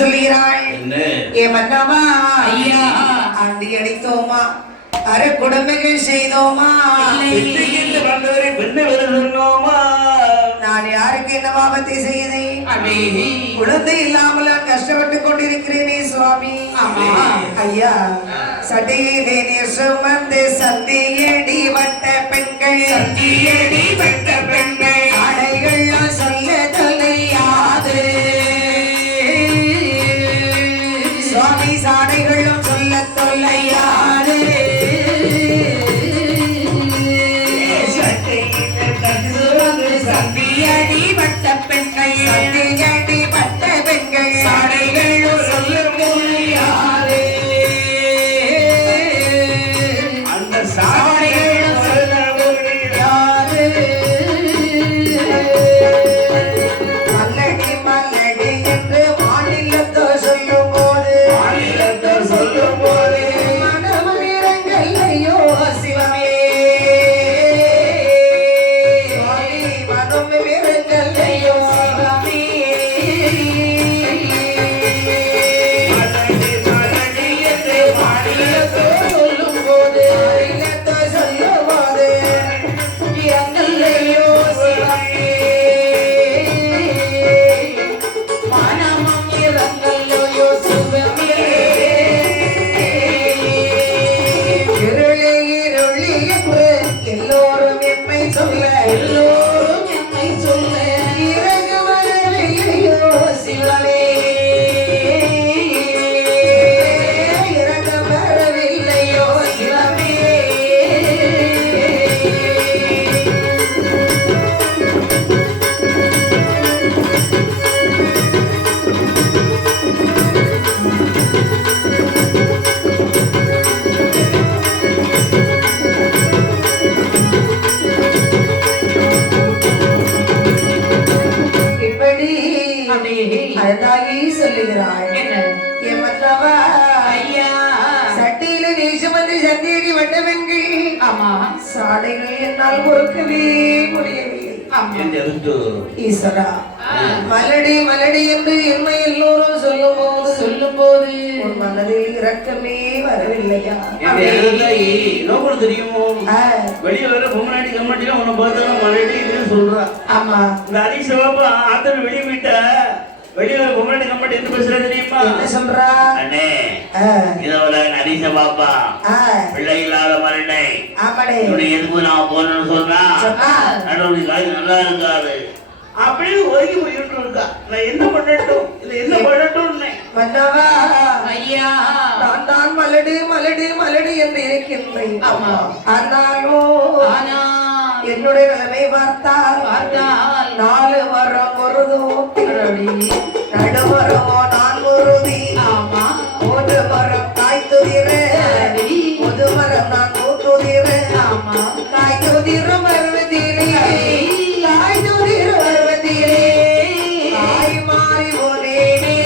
சொல்லுகிறாள். ஏ மன்னவா ஐயா ஆண்டி அடித்தோமா அரை குடும்பங்கள் செய்தோமா நான் யாருக்கு என்ன பாவத்தை செய்தேன்? குழந்தை இல்லாமல் நான் கஷ்டப்பட்டு கொண்டிருக்கிறேனே சுவாமி. ஐயா சட்டையிலே நீர் சுமந்து சந்தியடி வட்ட பெண்கள் அடைகள் சொல்ல தொல்லையாது சுவாமி சாடைகளும் சொல்ல தொல்லையாது சந்தியடி வட்ட பெண்கள் சந்தியடி வட்ட பெண்கள் சாடைகளும் சொல்ல தொல்லையாது அந்த சாடைகளும் சொல்ல தொல்லையாது மல்லடி மல்லடி என்று மாநிலத்தோ சொல்லும் போது மனமும் இறங்கல்லையோ சிவமே மனம் இறங்கல்லையோ சிவமே மல்லடி என்று மாநிலத்தோ சொல்லும் போது இறங்கல்லையோ சிவமே மனமும் இறங்கல்லையோ சிவமே இருளே இருளி என்று எல்லோரும் என்னை சொல்ல இறங்கு வரவில்லையோ சிவமே இறங்கு வரவில்லையோ சிவமே இப்படி அழகாகி சொல்லுகிறாள். என் மன்னவா ஐயா சட்டியில நீசுமந்து சந்தேடி வட்டவெண்கள் சாடைகள் என்னால் பொறுக்கவே முடியவில்லை. ஈஸ்வரா மலடி மலடி என்று என்னை எல்லோரும் சொல்லும் போது உன் மனதில் இரக்கமே வரவில்லையா? தெரியுமோ வெளியே வர பொம்மநாட்டி கம்மாட்டிலாம் உன்னை பார்த்தாலும் மலடி சொல்றா. ஆமா இந்த அதிசவாப்பா ஆத்தர் வெளியே விட்ட வெளியே வர பொம்மநாட்டி கம்மாட்டி என்ன பேசுறா தெரியுமா? என்ன சொல்றா? அண்ணே இதோட அதிசவாப்பா பிள்ளை இல்லாத மரணை எதுக்கு நான் போனேன்னு சொன்னா நடுவுக்கு நல்லா இருக்காது அப்படின்னு ஒதுக்கி போயிட்டு இருக்கா. நான் என்ன பண்ணட்டும் இதை என்ன பண்ணட்டும் மன்னவா ஐயா நான் தான் மலடு மலடு மலடு என்று இருக்கின்றேன். ஆனாலும் என்னுடைய நிலைமை பார்த்தால் 4 வரம் ஒரு தோட்டி நடுவரமோ நான் உறுதி 3 வரம் காய்த்துதிர முதுவரம் நான் கூத்துதிர காய்த்துதிர வருவதிலே காய்த்துதிர வருவதிலே காய் மாறி போனேனே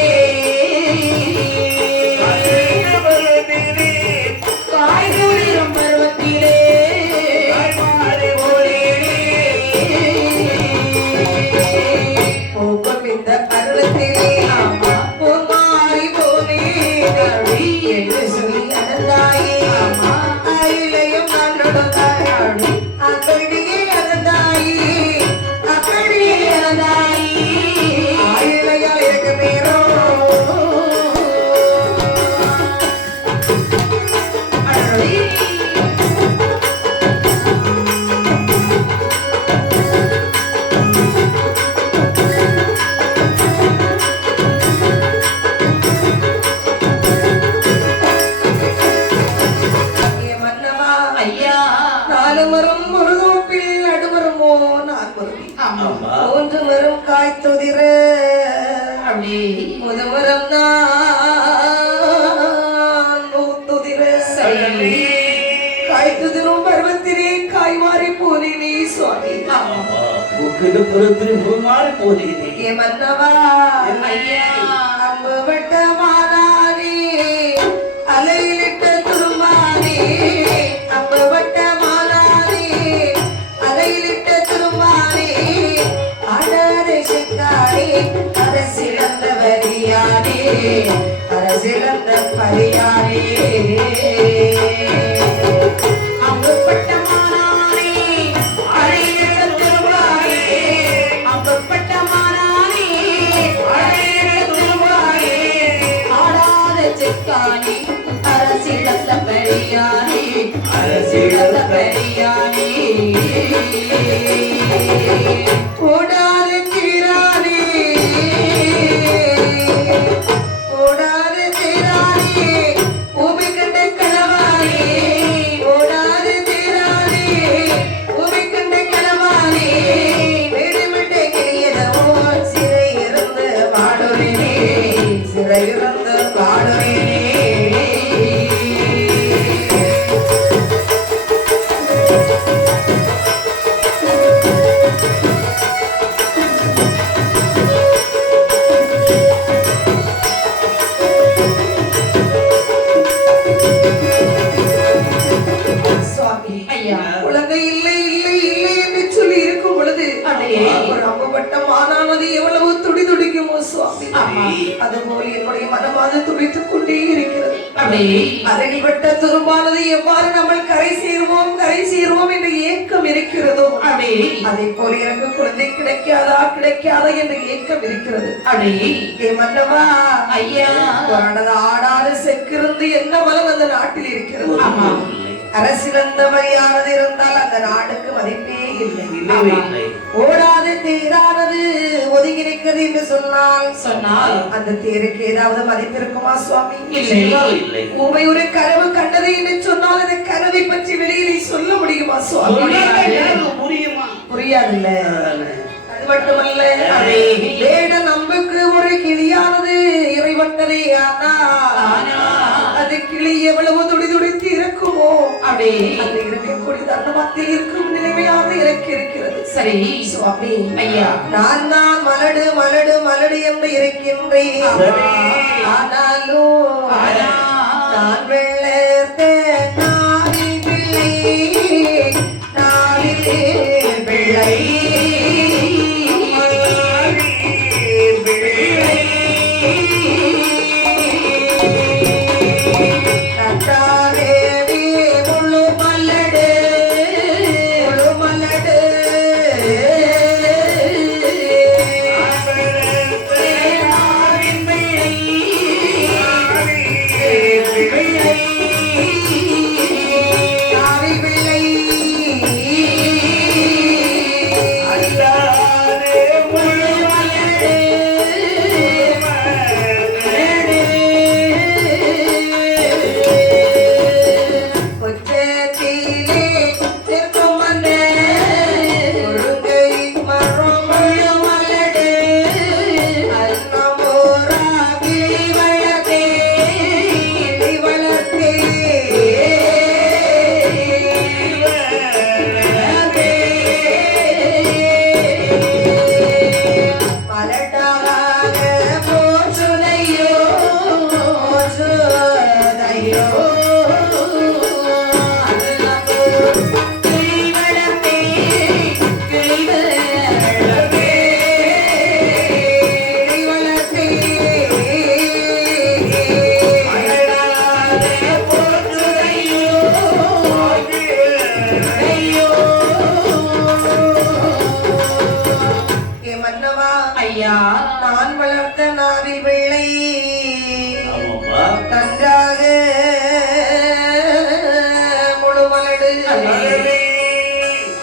காய்த்துதிரம் பருவத்திலே போகும் இந்த பருவத்திலே பூமாறி போனேனே என்று சொல்லி அனந்தாயே அயிலையும் நான் நடந்தாயே அப்படியே அனந்தாயே அப்படியே அனந்தாயே அயிலையா இருக்க நேரம் மரம் ஒரு தோப்பில் நடுமரமோ நான் மருவி 3 மரம் காய்த்துதிர முதமரம் நான் ஊத்துதிர காய்த்துதிரும் பருவத்திலே காய் மாறி போனேனே சுவாமி. ஏ மன்னவா அம்பு வட்ட மாறானே அலையிலிட்ட துருமானே அம்பு வட்ட மாறானே அலையிலிட்ட துருமானே அடாத சிக்காரே அரசிழந்த வரியானே பரியானே அரசிழந்த பரியானே அம்புப்பட்ட மானானே அழையிடம் திருவாயே அம்புப்பட்ட மானானே அழையிடம் திருவாயே ஆடாத செக்கானே அரசிழந்த பரியானே அரசிழந்த பரியானே ஓடாத தீரானே ஓடாத தீரானே உபி கண்ட கணவானே ஓடாத தீரானே உபி கண்ட கணவானே வேடுமண்ட கிளியதோ சிறை இருந்து பாடுவேனே சிறை இருந்து பாடுவேனே குழந்தை இல்லை இல்லை இல்லை என்று சொல்லி இருக்கும் பொழுது ஒரு அம்பப்பட்ட மானானது எவ்வளவு துடி துடிக்குமோ சுவாமி அதுபோல் என்னுடைய மனமானது துடித்துக் கொண்டே இருக்கிறது அருகில்பட்ட துரும்பானது எவ்வாறு நம்ம கரை சேருவோம் என்ற ஏக்கம் இருக்கிறதோ அதே போல எனக்கு குழந்தை கிடைக்காதா என்ற ஏக்கம் இருக்கிறது ஏ மன்னவா ஐயா ஆடாத செக்கிருந்து என்ன பலம் அந்த நாட்டில் இருக்கிறது அரசிழந்த மரியாதை இருந்தால் அந்த நாடுக்கு மதிப்பே இல்லை ஓடாத தேரானது ஒதுங்கி நிற்கிறது என்று சொன்னால் அந்த தேருக்கு ஏதாவது மதிப்பு இருக்குமா சுவாமி இல்லை உண்மை ஒரு கனவு கண்டது என்று சொன்னால் அந்த கனவை பற்றி வெளியிலே சொல்ல முடியுமா சுவாமி புரியாதுல்ல அது மட்டுமல்ல வேட நம்புக்கு ஒரு கிளியானது இறைவட்டதே ஆனா அது கிளி எவ்வளவு துடி துடித்து இருக்குமோ அது இருக்கக்கூடிய தர்மத்தில் இருக்கும் நிலைமையாக எனக்கு இருக்கிறது சரி சுவாமி ஐயா நான் தான் மலடு மலடு மலடு என்று இருக்கின்றேன் ஆனாலும் நான் வெள்ளத்த நாடி பிள்ளை நாடி பிள்ளை நான் வளர்த்த நாவி பிள்ளை நன்றாக முழுமலடு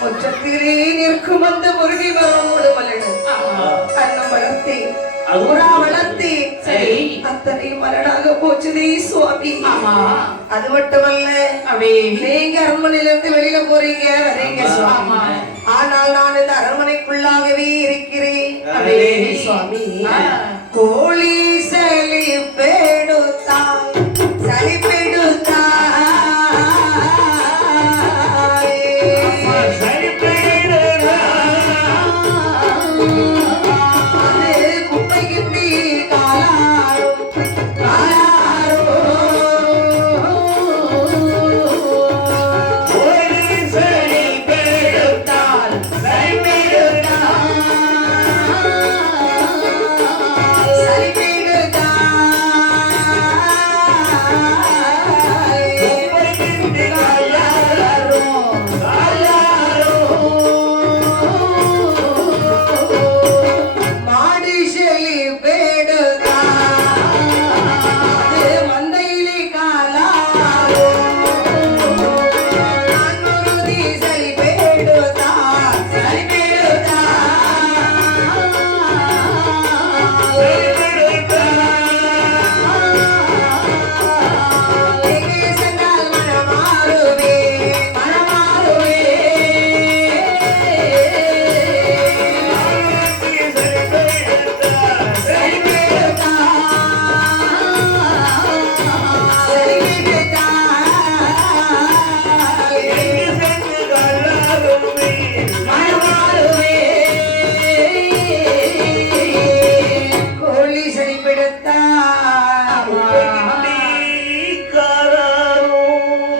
உச்சத்திலே நிற்கும் அந்த முருகி மரம் முழுமலடு அன்னம் வளர்த்தேன் வளர்த்தேன் சரி அத்தனை மலடாக போச்சுதே சுவாமி அது மட்டுமல்ல நீங்க அரண்மனையிலிருந்து வெளியில போறீங்க வரீங்க சுவாமி ஆனால் நான் இந்த அரண்மனைக்குள்ளாகவே இருக்கிறேன் சுவாமி கோழி சலிப்பெடுத்தா சலிப்பெடுத்தால்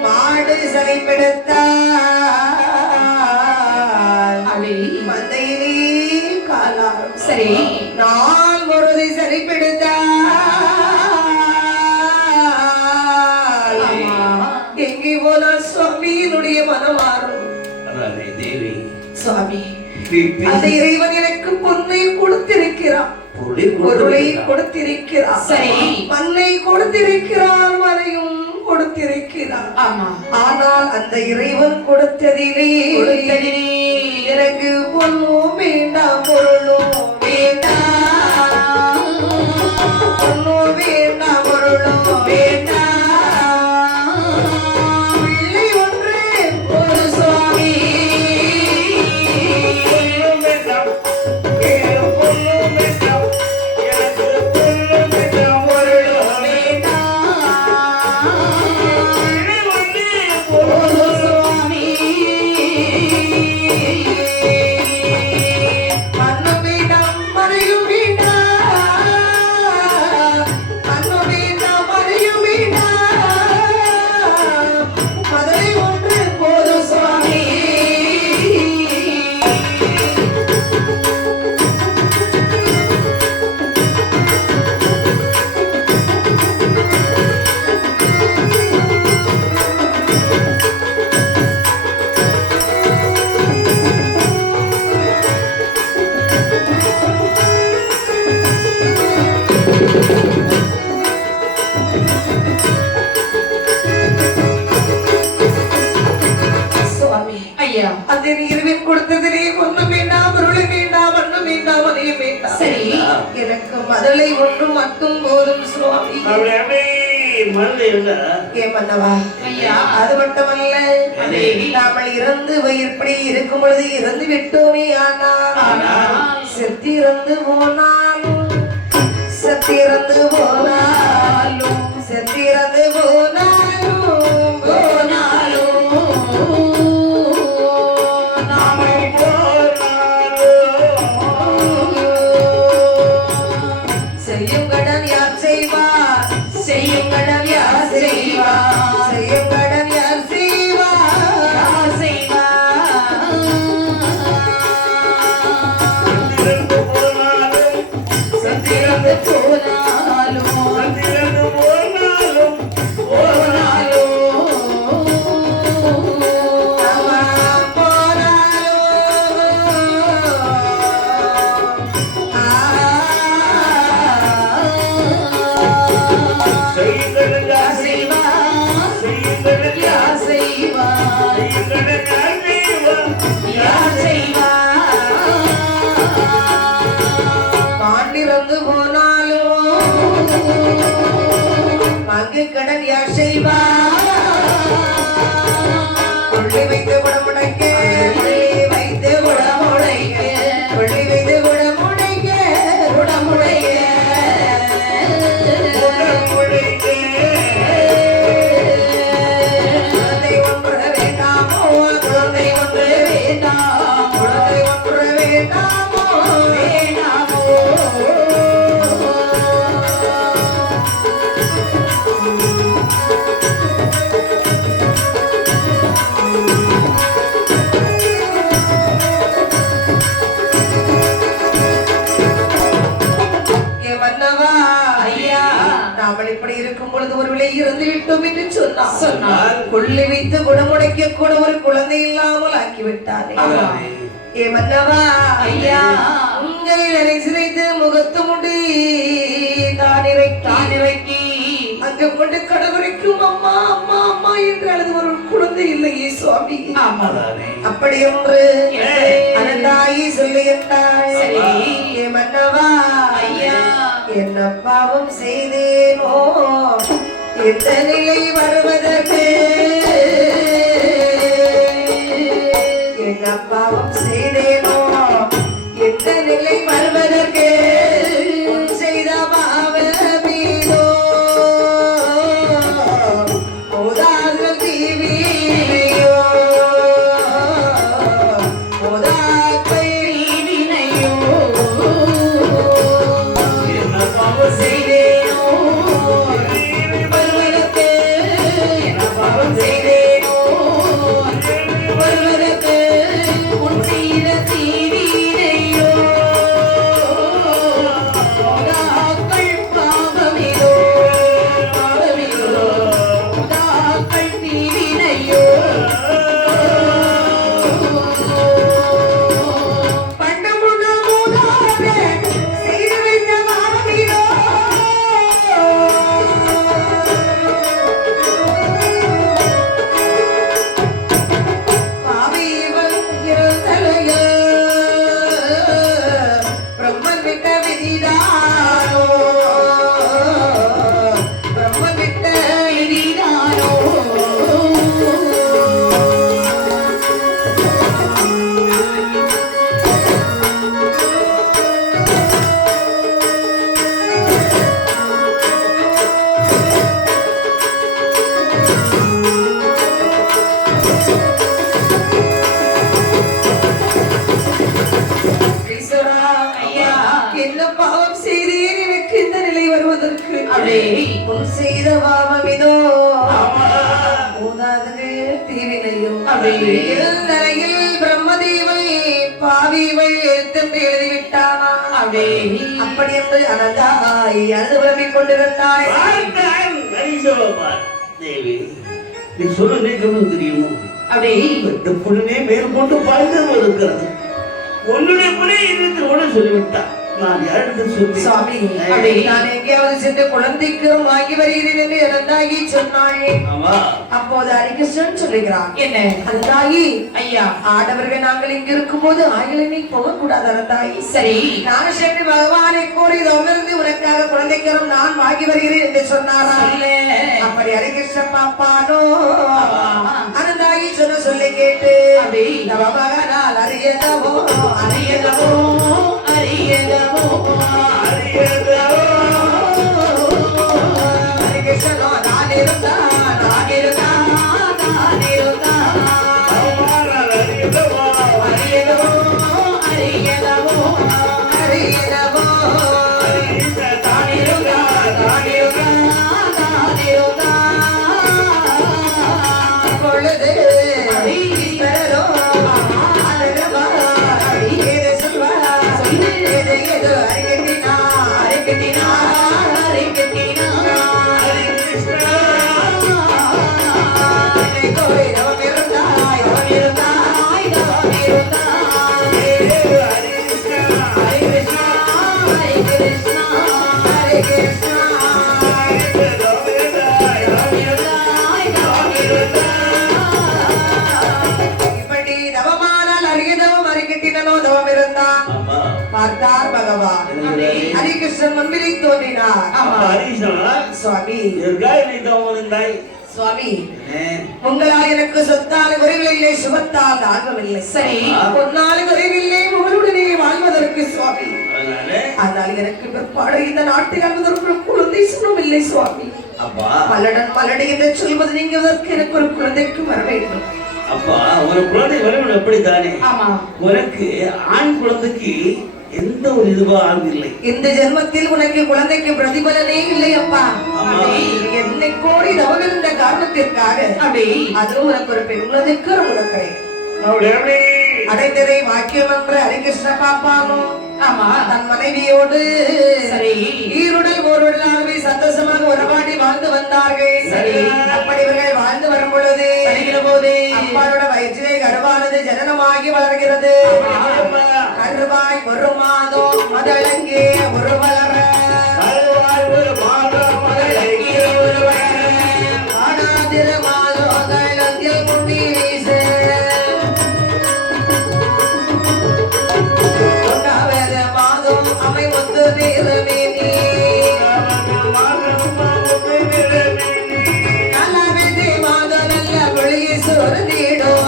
மாடு சரிப்படுத்தால் மந்தையிலே காலாரும் சரி நான் முருதை சரிப்படுத்தால் எங்கே போனால் சுவாமியினுடைய மனம் மாறும் தேவி சுவாமி அந்த இறைவன் எனக்கு பொன்னை கொடுத்திருக்கிறான் பொருளை கொடுத்திருக்கிறார் சரி மண்ணை கொடுத்திருக்கிறார் மலையும் கொடுத்திருக்கிறார் ஆனால் அந்த இறைவன் கொடுத்ததிலே எனக்கு பொண்ணும் வேண்டாம் பொருளும் வேண்டாம் பொண்ணும் வேண்டாம் பொருளும் வேண்டாம் பிள்ளை ஒன்று ஒரு சுவாமி அந்த இறைவன் கொடுத்ததிலே ஒண்ணும் வேண்டாம் பொருளும் வேண்டாம் மண்ணும் வேண்டாம் மலையும் வேண்டாம் சரி எனக்கு மதலை ஒன்று மட்டும் போதும் சுவாமி ஏன் மன்னவா அது மட்டுமல்ல நாமல் இறந்து எப்படி இருக்கும் பொழுது இறந்து விட்டோமே ஆனால் செத்திறந்து போனாலும் செத்திறந்து போனாலும் செத்திறந்து போனாலும் செய்யும் கடன் யார் செய்வார் செய்யும் கடன் யார் செய்வார் செய்யும் கடன் யார் செய்வார் யார் செய்வார் சத்திரந்து போனாலும் கடன் யார் செய்வார் கொள்ளை வைத்து குடமுடைக்க வைத்து குடமுடைக்க கொள்ளை வைத்து குடமுடைக்க குடமுடைக்க குழந்தை ஒன்று வேண்டாமோ குழந்தை ஒன்று வேண்டாம் குழந்தை ஒன்று வேண்டாமோ வேண்டாமோ இப்படி இருக்கும் பொழுது ஒரு விலை இறந்து விட்டோம் என்று சொன்னார் கொள்ளை வைத்து குணமுடைக்க கூட ஒரு குழந்தை இல்லாமல் ஆக்கிவிட்டாரே ஏ மன்னவா ஐயா உங்களை நினைத்து முகத்து முடி தான் இறக்கி அங்க கொண்டு கடவுரைக்கும் அம்மா அம்மா அம்மா என்று அழுது ஒரு குழந்தை இல்லையே சுவாமி அப்படி ஒன்று அனந்தாயி சொல்லி என்றாள் ஏ மன்னவா ஐயா என்ன பாவம் செய்தேனோ எந்த நிலை வருவதற்கு என்ன பாவம் செய்தேனோ எந்த நிலை வருவதற்கு செய்த பாவமீதோ போதாத தீவினையோ போதாத தீவினையோ என்ன பாவம் செய்தேனோ அடைவதற்கு உன் செய்த பாவமிதோ மூதாதையர் தீவினையோ நிலையில் பிரம்மதேவை பாவிவை எழுத்தென்று எழுதிவிட்டானா அப்படி என்று அனந்தாய் அழுது புலம்பிக் கொண்டிருந்தாய். தேவி நீ சொல்லுனே தெரியுமா இந்த பொண்ணுனே மேற்கொண்டு பாய்ந்து இருக்கிறது உன்னுடைய பொண்ணே என்று சொல்லிவிட்டா நான் யாருக்கு சொல்லி சுவாமி நான் எங்கேயாவது சென்று குழந்தைக்கு வாங்கி வருகிறேன் என்று இறந்தாகி சொன்னாயே. அப்போது ஹரிகிருஷ்ணன் சொல்லுகிறான் என்ன அந்தாயி ஐயா ஆடவர்கள் நாங்கள் இங்க இருக்கும் போது ஆயிலனை போகக்கூடாது அந்தாயி. சரி நான் சென்று பகவானை கோரி அமர்ந்து உனக்காக குழந்தைக்கரும் நான் வாங்கி வருகிறேன் என்று சொன்னாரா? அப்படி ஹரிகிருஷ்ணன் பாப்பானோ அனந்தாயி சொன்ன சொல்லி கேட்டு நவமகனால் அறியதவோ அறியதவோ அறியதவோ அறியதவோ ஹரிகிருஷ்ணனோ நான் இருந்தா நான் இருந்தா நான் இருந்தா அறியதவோ அறியதவோ அறியதவோ அறியதவோ தான் இருந்தா தான் இருந்தா தான் இருந்தா பொழுது ஈஸ்வரரோ அழகவா ஏதோ சொல்வா ஏதோ ஏதோ அறிகட்டினா அறிகட்டினா அறிகட்டினா கோயில் அவன் இருந்தாய் அவன் இருந்தாய் அவன் இருந்தாய் ஹரி கிருஷ்ணா ஹரி கிருஷ்ணா ஹரி கிருஷ்ணா ஹரி கிருஷ்ணா இப்படி தவமானால் அறியதவம் அறிகட்டினோ தவம் இருந்தான். பார்த்தார் பகவான் ஹரிகிருஷ்ணன் முன்பிலை தோன்றினார். சுவாமி சுவாமி உங்களால் எனக்கு சொத்தால் குறைவில்லை சுகத்தால் ஆர்வமில்லை. சரி பொன்னால் குறைவில்லை உங்களுடனே வாழ்வதற்கு சுவாமி. ஆனால் எனக்கு பிற்பாடு இந்த நாட்டில் வாழ்வதற்கு குழந்தை சுகமில்லை சுவாமி. பலடன் பலடை என்று சொல்வது நீங்குவதற்கு எனக்கு ஒரு குழந்தைக்கு வர வேண்டும். அப்பா ஒரு குழந்தை வரணும் எப்படித்தானே உனக்கு ஆண் குழந்தைக்கு எந்த ஒரு இதுவாக இல்லை. இந்த ஜென்மத்தில் உனக்கு குழந்தைக்கு பிரதிபலனே இல்லை அப்பா. என்னை கோரி தவறிருந்த காரணத்திற்காக அது உனக்கு ஒரு பெண் குழந்தைக்கு கொடுக்கிறேன். அடைந்ததை வாக்கியம் என்று ஹரிகிருஷ்ண பாப்பானோ தன் மனைவியோடு ஈருடல் ஓருடலாகவே சந்தோஷமாக உறவாடி வாழ்ந்து வந்தார்கள். அப்படி இவர்கள் வாழ்ந்து வரும் பொழுது அம்மாவோட வயிற்றிலே கருவானது ஜனனமாகி வளர்கிறது. கருவாய் ஒரு மாதம் மதளங்கே ஒரு வளர ஒரு மாதம் மதளங்கே ஒரு வளர ஆனாதிர மாதங்கள் முன்னி வீச மாதம் அமை வந்து நீரமே நீ நலவிதி மாதம் நல்ல ஒளியை சோறு நீடும்.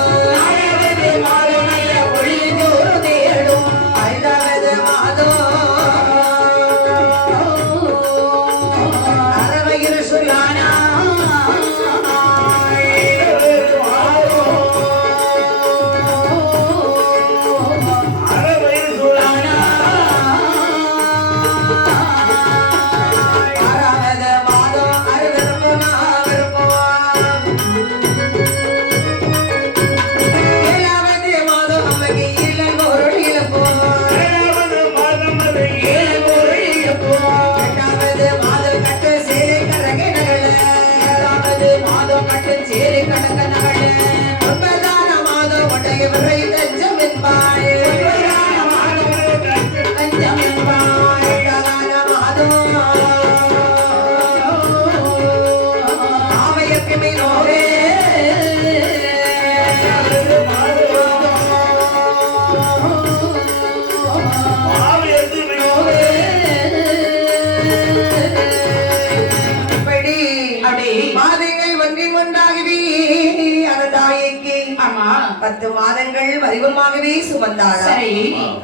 பத்து மாதங்கள் பரிபூர்ணமாகவே சுமந்தார்.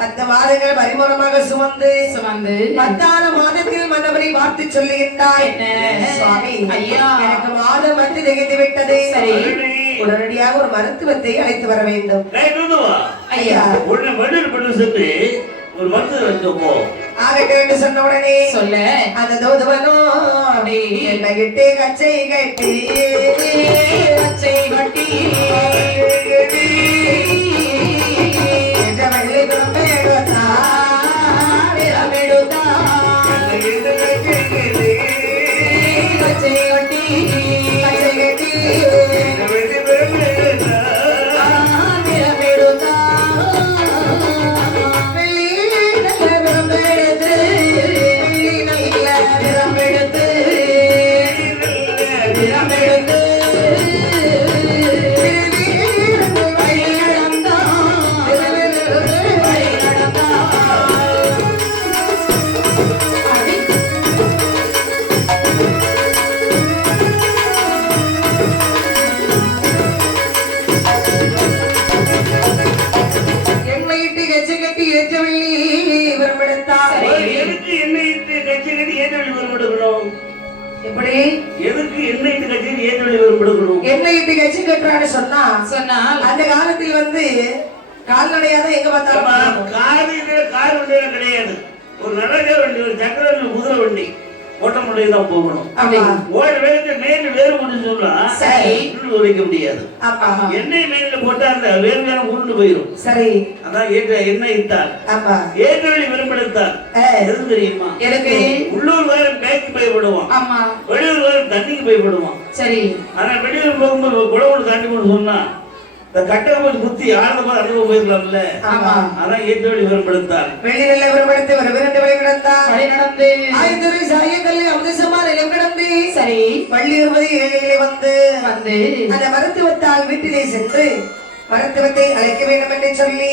10 மாதங்கள் பரிபூர்ணமாக சுமந்து 10ஆம் மாதத்தில் மன்னவரை பார்த்து சொல்லுகின்றாய், சுவாமி எனக்கு மாதம் வந்து திகைத்து விட்டது. உடனடியாக ஒரு மருத்துவத்தை அழைத்து வர வேண்டும். ஐயா ஒரு மருத்துவரை வைத்து போ. ஆகட்டும் என்று சொன்ன உடனே சொல்ல அந்த தூதுவனோ என்னை இட்டு கச்சை கட்டி கச்சை கட்டி சொன்னால் அந்த காலத்தில் வந்து கால்நடையாதான் எங்க பார்த்தாலும் கார் வண்டியில கிடையாது. ஒரு நடக்க வண்டி, ஒரு சக்கர வண்டி, குதிரை வண்டி, ஓட்ட முடியும் தான் போகணும். ஓட வேகத்தை மேல வேறு முடிஞ்சு சொன்னா வைக்க முடியாது. எண்ணெய் மேல போட்டா அந்த வேறு உருண்டு போயிடும். சரி, அதான் எண்ணெய் இட்டால் ஏற்ற வழி விரும்பெடுத்தால் எது தெரியுமா? எனக்கு உள்ளூர் வாரம் பேக்கு பயப்படுவான், வெளியூர் வாரம் தண்ணிக்கு பயப்படுவான். சரி, ஆனா வெளியூர் போகும்போது குளவோடு தாண்டி போட்டு சொன்னா கட்டணம் குத்தி ஆனந்தமா அனுபவம் போயிருக்கலாம்ல. அதான் ஏற்ற வழி விரும்பெடுத்தால் வெளியில விரும்பெடுத்து ஒரு விரண்டு வழி கிடந்தால் வழி நடந்து ஆயுதரை சாயக்கல்லை அமுதசமா நிலம் கிடந்து சரி பள்ளி 27 வந்து அந்த மருத்துவத்தால் வீட்டிலே சென்று மருத்துவத்தை அழைக்க வேண்டும் என்று சொல்லி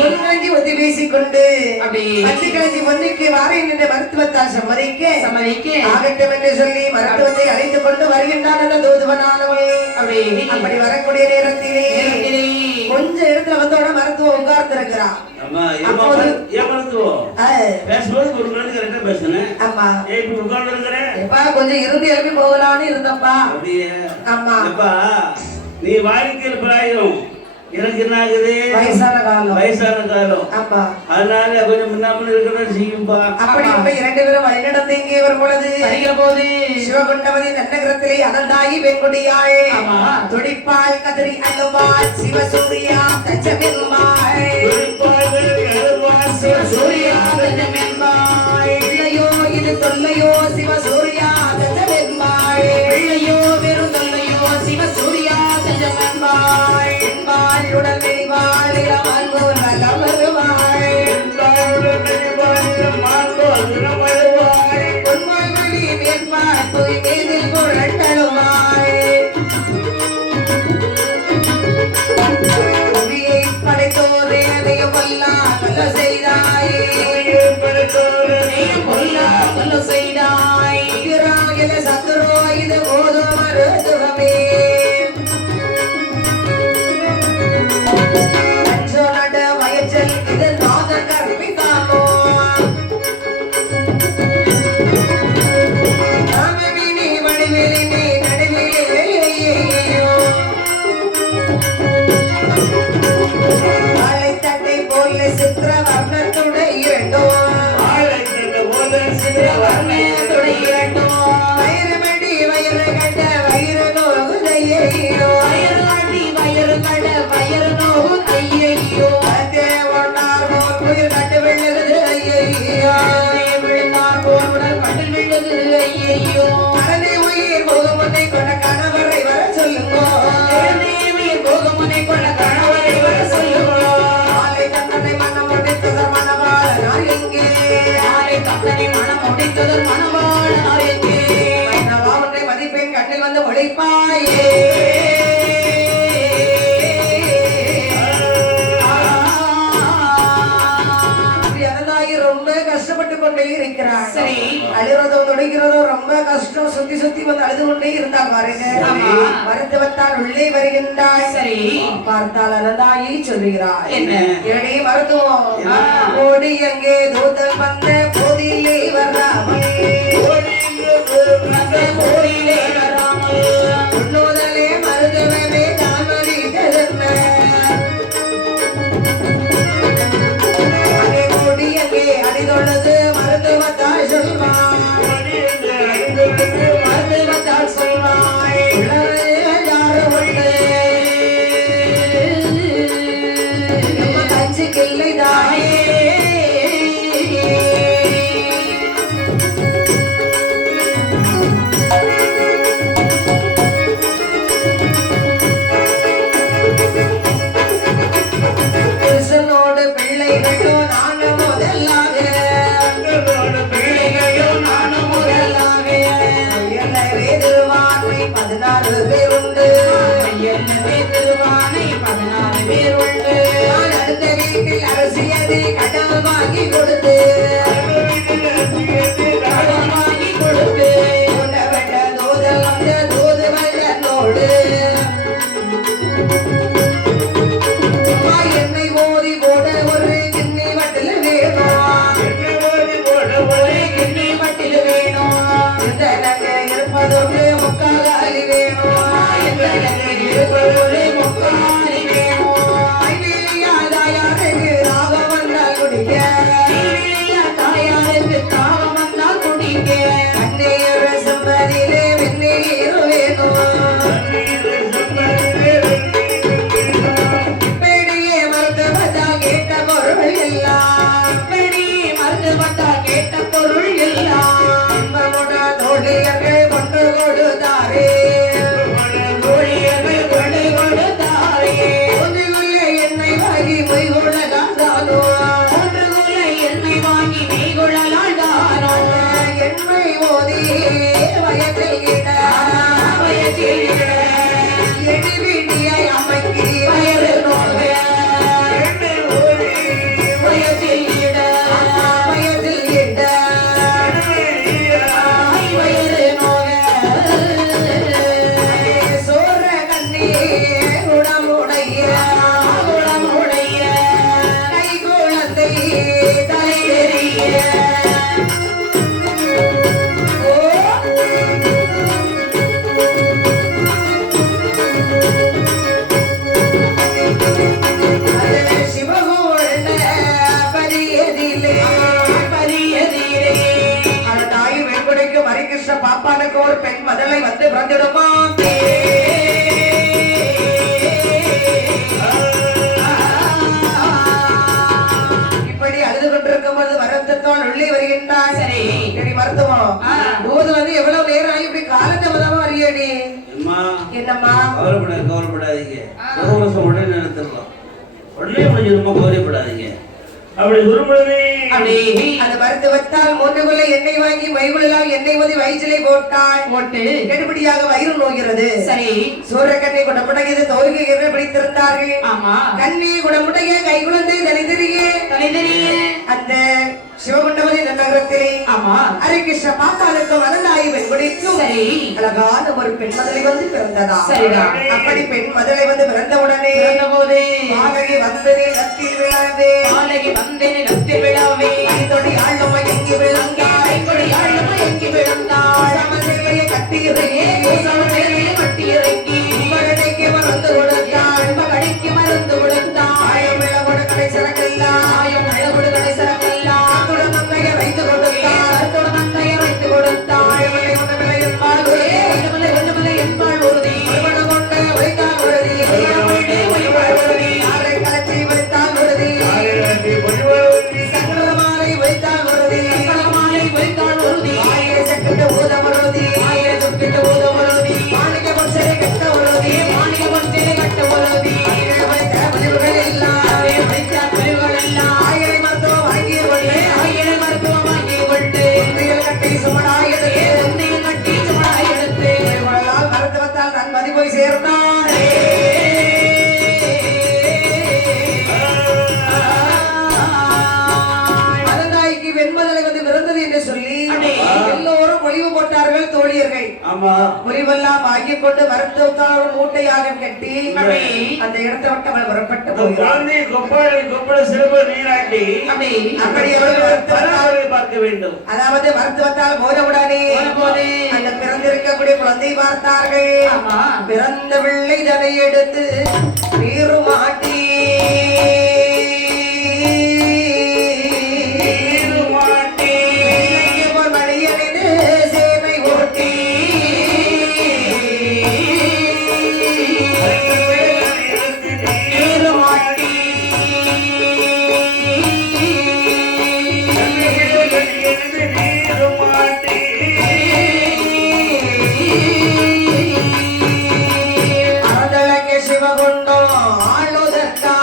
பொன்வாங்கி ஒத்தி பேசிக்கொண்டு பத்து கிழச்சி பொன்னுக்கு வாரேன் என்ற மருத்துவத்தால் சம்மதிக்க ஆகட்டும் என்று சொல்லி மருத்துவத்தை அழைத்துக் கொண்டு வருகின்றான் அந்த தூதுவனானவள். அப்படி வரக்கூடிய நேரத்திலே கொஞ்ச இடத்துல வந்தோட மருத்துவம் உட்கார்ந்து இருக்கிறான். கொஞ்சம் இருந்து எழுப்பி போகலான்னு இருந்தப்பா. ஆமா, நீ வாழ்க்கையில் பிராயம் எனக்கு என்ன ஆகுது? வயசான காலம். அதனால கொஞ்சம் முன்னாமல் இருக்கிறதா செய்யும்பா. அப்படி இப்ப 2 பேரும் வழி நடந்து இங்கே வரும் பொழுது போது சிவகுண்டவதி நன்னகரத்திலே அனந்தாயி பெண்குடியாள் துடிப்பால் கதிரி அழுவாள் சிவசூரியா தச்சமென்பாள் இல்லையோ இது தொல்லையோ சிவசூரியா தச்சமென்பாள் இல்லையோ வெறும் தொல்லையோ சிவசூரியா தச்சமென்பாள் உடல் நெறிவாள் இளமான் போல் வல்லம் வருவாள் உண்மைகளி மேற்பாள் புய் மீதில் புரட்டலுவாள் புவியை படைத்தோரே அதையும் கொல்லா கொல்ல செய்தாய் கொல்ல செய்தாய் சத்துரோ இது போதும் மருத்துவமே இது நாத கற்பித்தானோ ராமவினி வடிவேலினி நடுவேலையோ ஆலைத்தட்டை போல சித்திரவர்ணத்துடைய இரண்டோ வயிறுமடி வயிறு கண்ட வயிறு நோகுதையோ வயிறு கண்ட வயிறு நோகுதையோ மதிப்பெண் கண்ணில் வந்து ஒழிப்பாயே ரொம்ப கஷ்டப்பட்டு கொண்டே இருக்கிறார். சரி, அழுகிறதோ துடைக்கிறதோ ரொம்ப கஷ்டம். சுத்தி சுத்தி வந்து அழுது கொண்டே இருந்தால் பாருங்க. மருத்துவத்தால் உள்ளே வருகின்றாய். சரி, பார்த்தால் அனந்தாயி சொல்லுகிறாய் என்னை மருத்துவம் ஓடி எங்கே தூதல் வந்த போதிலே வராமல் உன்னோதலே மருத்துவமே தாமதி அடிதொழுது வாங்கி கொடுத்து வாங்கி கொடுத்து உன்னை வெட்ட தூது வந்த தூது வந்தனோடு என்னை மோதி போட ஒரு கிண்ணி வட்டில் வேணும் ஒரே கிண்ணி மட்டில் வேணும் இந்த நகை இருப்பதொரு முக்காலி வேணும் இந்த நகை இருப்பதொரு முக்காலி வேணும் தாயாருக்கு ராகம் வந்தால் குடிக்க தாயாருக்கு தாவம் வந்தால் குடிக்க கண்ணீர் செம்பதிலே வெந்நீர் வேணும் பெரிய மருத்துவத்தா கேட்ட பொருள் எல்லாம் இப்படி மருத்துவத்தா கேட்ட பொருள் எல்லாம் இன்பமுட தோழியர்கள் கொண்டு கொடுத்தாரே ஊழியர்கள் கொண்டு கொடுத்தாரே ஒன்றுக்குள்ளே என்னை வாங்கி பொய் கொள்ளலாதானோ ஒன்றுக்குள்ள எண்ணெய் வாங்கி மெய்கொள்ளலால் தானோ என்மை மோதி வயத்தில் கிட்ட வயசில் எடி வீட்டியை அமைக்கி வயது நோக வயசில் இட வயதில் கிட்ட வயது நோக சோற கண்ணி உடம்புடைய குளமுடைய கை குழந்தை தலை தெரிய சிவகோழ பரியதிலே பரியதிலே அந்த தாயின் வெண்குடைக்கு ஹரிகிருஷ்ண பாப்பானுக்கு ஒரு பெண் மதலை வந்து பிறந்திடுமா இப்படி அழுது கொண்டிருக்கும் போது மருத்துவத்தோடு உள்ளே வருகின்றான் சரி. சரி மருத்துவம் ஆ. போது வந்து எவ்வளவு நேரம் ஆகி இப்படி காலத்தமதமா அறியடி என்னம்மா கவலைப்படாதீங்க சுகவசம் உடனே நிறுத்திடலாம் உடனே முடிஞ்சிருமா கவலைப்படாதீங்க அப்படி குருபதி அப்படி அந்த மருத்துவத்தால் மூன்றுக்குள்ள எண்ணெய் வாங்கி மைகுழலால் எண்ணெய் மோதி வயிற்றிலே போட்டாள் போட்டு கெடுபடியாக வயிறு நோகிறது சரி சூரிய கண்ணை குணமுடைய தோல்விகள் பிடித்திருந்தார்கள் ஆமா கண்ணி குணமுடைய கை குழந்தை தனிதறியே தலை தெரிய அந்த சிவகுண்டவரி நகரத்திலே ஆமா ஹரிகிருஷ்ண பாப்பாளுக்கு மதனாய் வெண்குடிக்கும் சரி அழகான ஒரு பெண் மதலை வந்து பிறந்ததா சரிதான். அப்படி பெண் மதலை வந்து பிறந்தவுடனே பிறந்தபோது மாலகி வந்து நிலத்தில் விழாதே மாலகி வந்து நிலத்தில் விழாவே கைதொடி ஆழமா எங்கி விழுந்தாள் கைப்படி ஆழமா எங்கி விழுந்தாள் சமசேலையை கட்டியிறையே சமநிலையை கட்டி இறங்கி மழலைக்கு மறந்து கொடுத்தாள் கடிக்கு மருந்து கொடுத்தாள் ஆயம் விழவோட கடை சிறக்கெல்லாம் ஆயம் அழகுடு கடைசரக்கெல்லாம் அத்துடன் நன்மையை வைத்து கொடுத்தாள் கருத்தோட நன்மையை வைத்து கொடுத்தாள் ஆயமலை ஒன்றுமில்லை என்பாள் ஒரே ஒன்றுமில்லை ஒன்றுமில்லை என்பாள் உறுதி மறுமணம் கொண்ட வைத்தாள் உறுதி வைப்பாள் உறுதி ஆரை கலச்சி வைத்தாள் உறுதி சங்கரமாலை வைத்தாள் உறுதி மாலை வைத்தாள் உறுதி ஆயிரம் செக்கிட்டு ஊதம் உறுதி ஆயிரம் சுட்டிட்டு ஊதும் உறுதி மாளிகை பொற்சரை கட்ட உறுதி மாளிகை பொற்றிலை கட்ட உறுதி ஆயிரம் வைத்த பதிவுகள் எல்லாம் வைத்த பிரிவுகள் எல்லாம் ஆயிரம் மருத்துவம் வாங்கிய கொண்டு ஆயிரம் மருத்துவம் வாங்கி கொண்டு உண்மையில் கட்டி சுமடாயது உன்னையும் கட்டி சுமடாய் எடுத்து இவளால் மருத்துவத்தால் தன் மதி போய் சேர்ந்தாள் மதந்தாய்க்கு வெண்மதலை வந்து பிறந்தது என்று சொல்லி அடே. எல்லோரும் ஒளிவு போட்டார்கள் தோழியர்கள் ஆமா ஒளிவெல்லாம் வாங்கிக் கொண்டு மருத்துவத்தால் ஒரு மூட்டையாக கட்டி அடே. அந்த இடத்தை விட்டு அவள் புறப்பட்டு இந்த போகிறாள் குழந்தை கொப்பள சிறப்பு நீராட்டி அப்படி அப்படி அவள் மருத்துவத்தால் வரலாறு பார்க்க வேண்டும் அதாவது மருத்துவத்தால் போதவுடனே போனபோது அந்த பிறந்திருக்கக்கூடிய குழந்தை பார்த்தார்கள் ஆமா பிறந்த பிள்ளை தலை எடுத்து நீருமாட்டி பிள்ளைக்கு ஒரு மணியணிந்து சேனை ஓட்டி நீருமாட்டி அறதலைக்கு சிவகுண்டம் ஆளுதற்கா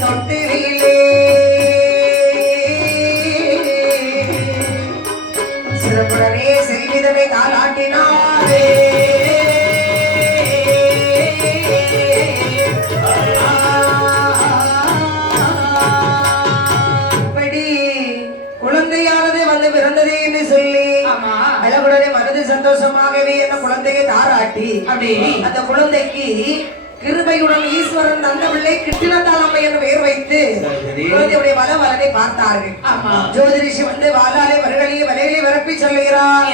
தொட்டிலே சிறப்புடனே செல்விதனை தாளாட்டினாரே இப்படி குழந்தையானது வந்து பிறந்தது என்று சொல்லி அழகுடனே மனது சந்தோஷமாகவே என்ன குழந்தையை தாராட்டி அந்த குழந்தைக்கு கிருபையுடன் ஈஸ்வரன் தந்த பிள்ளை கிருட்டினத்தாளம்மை என்று பெயர் வைத்து குழந்தையுடைய வலனை பார்த்தார்கள். ஜோதிரிஷி வந்து வாளாலே வருகளிலே வலையிலே வரப்பி சொல்லுகிறார்,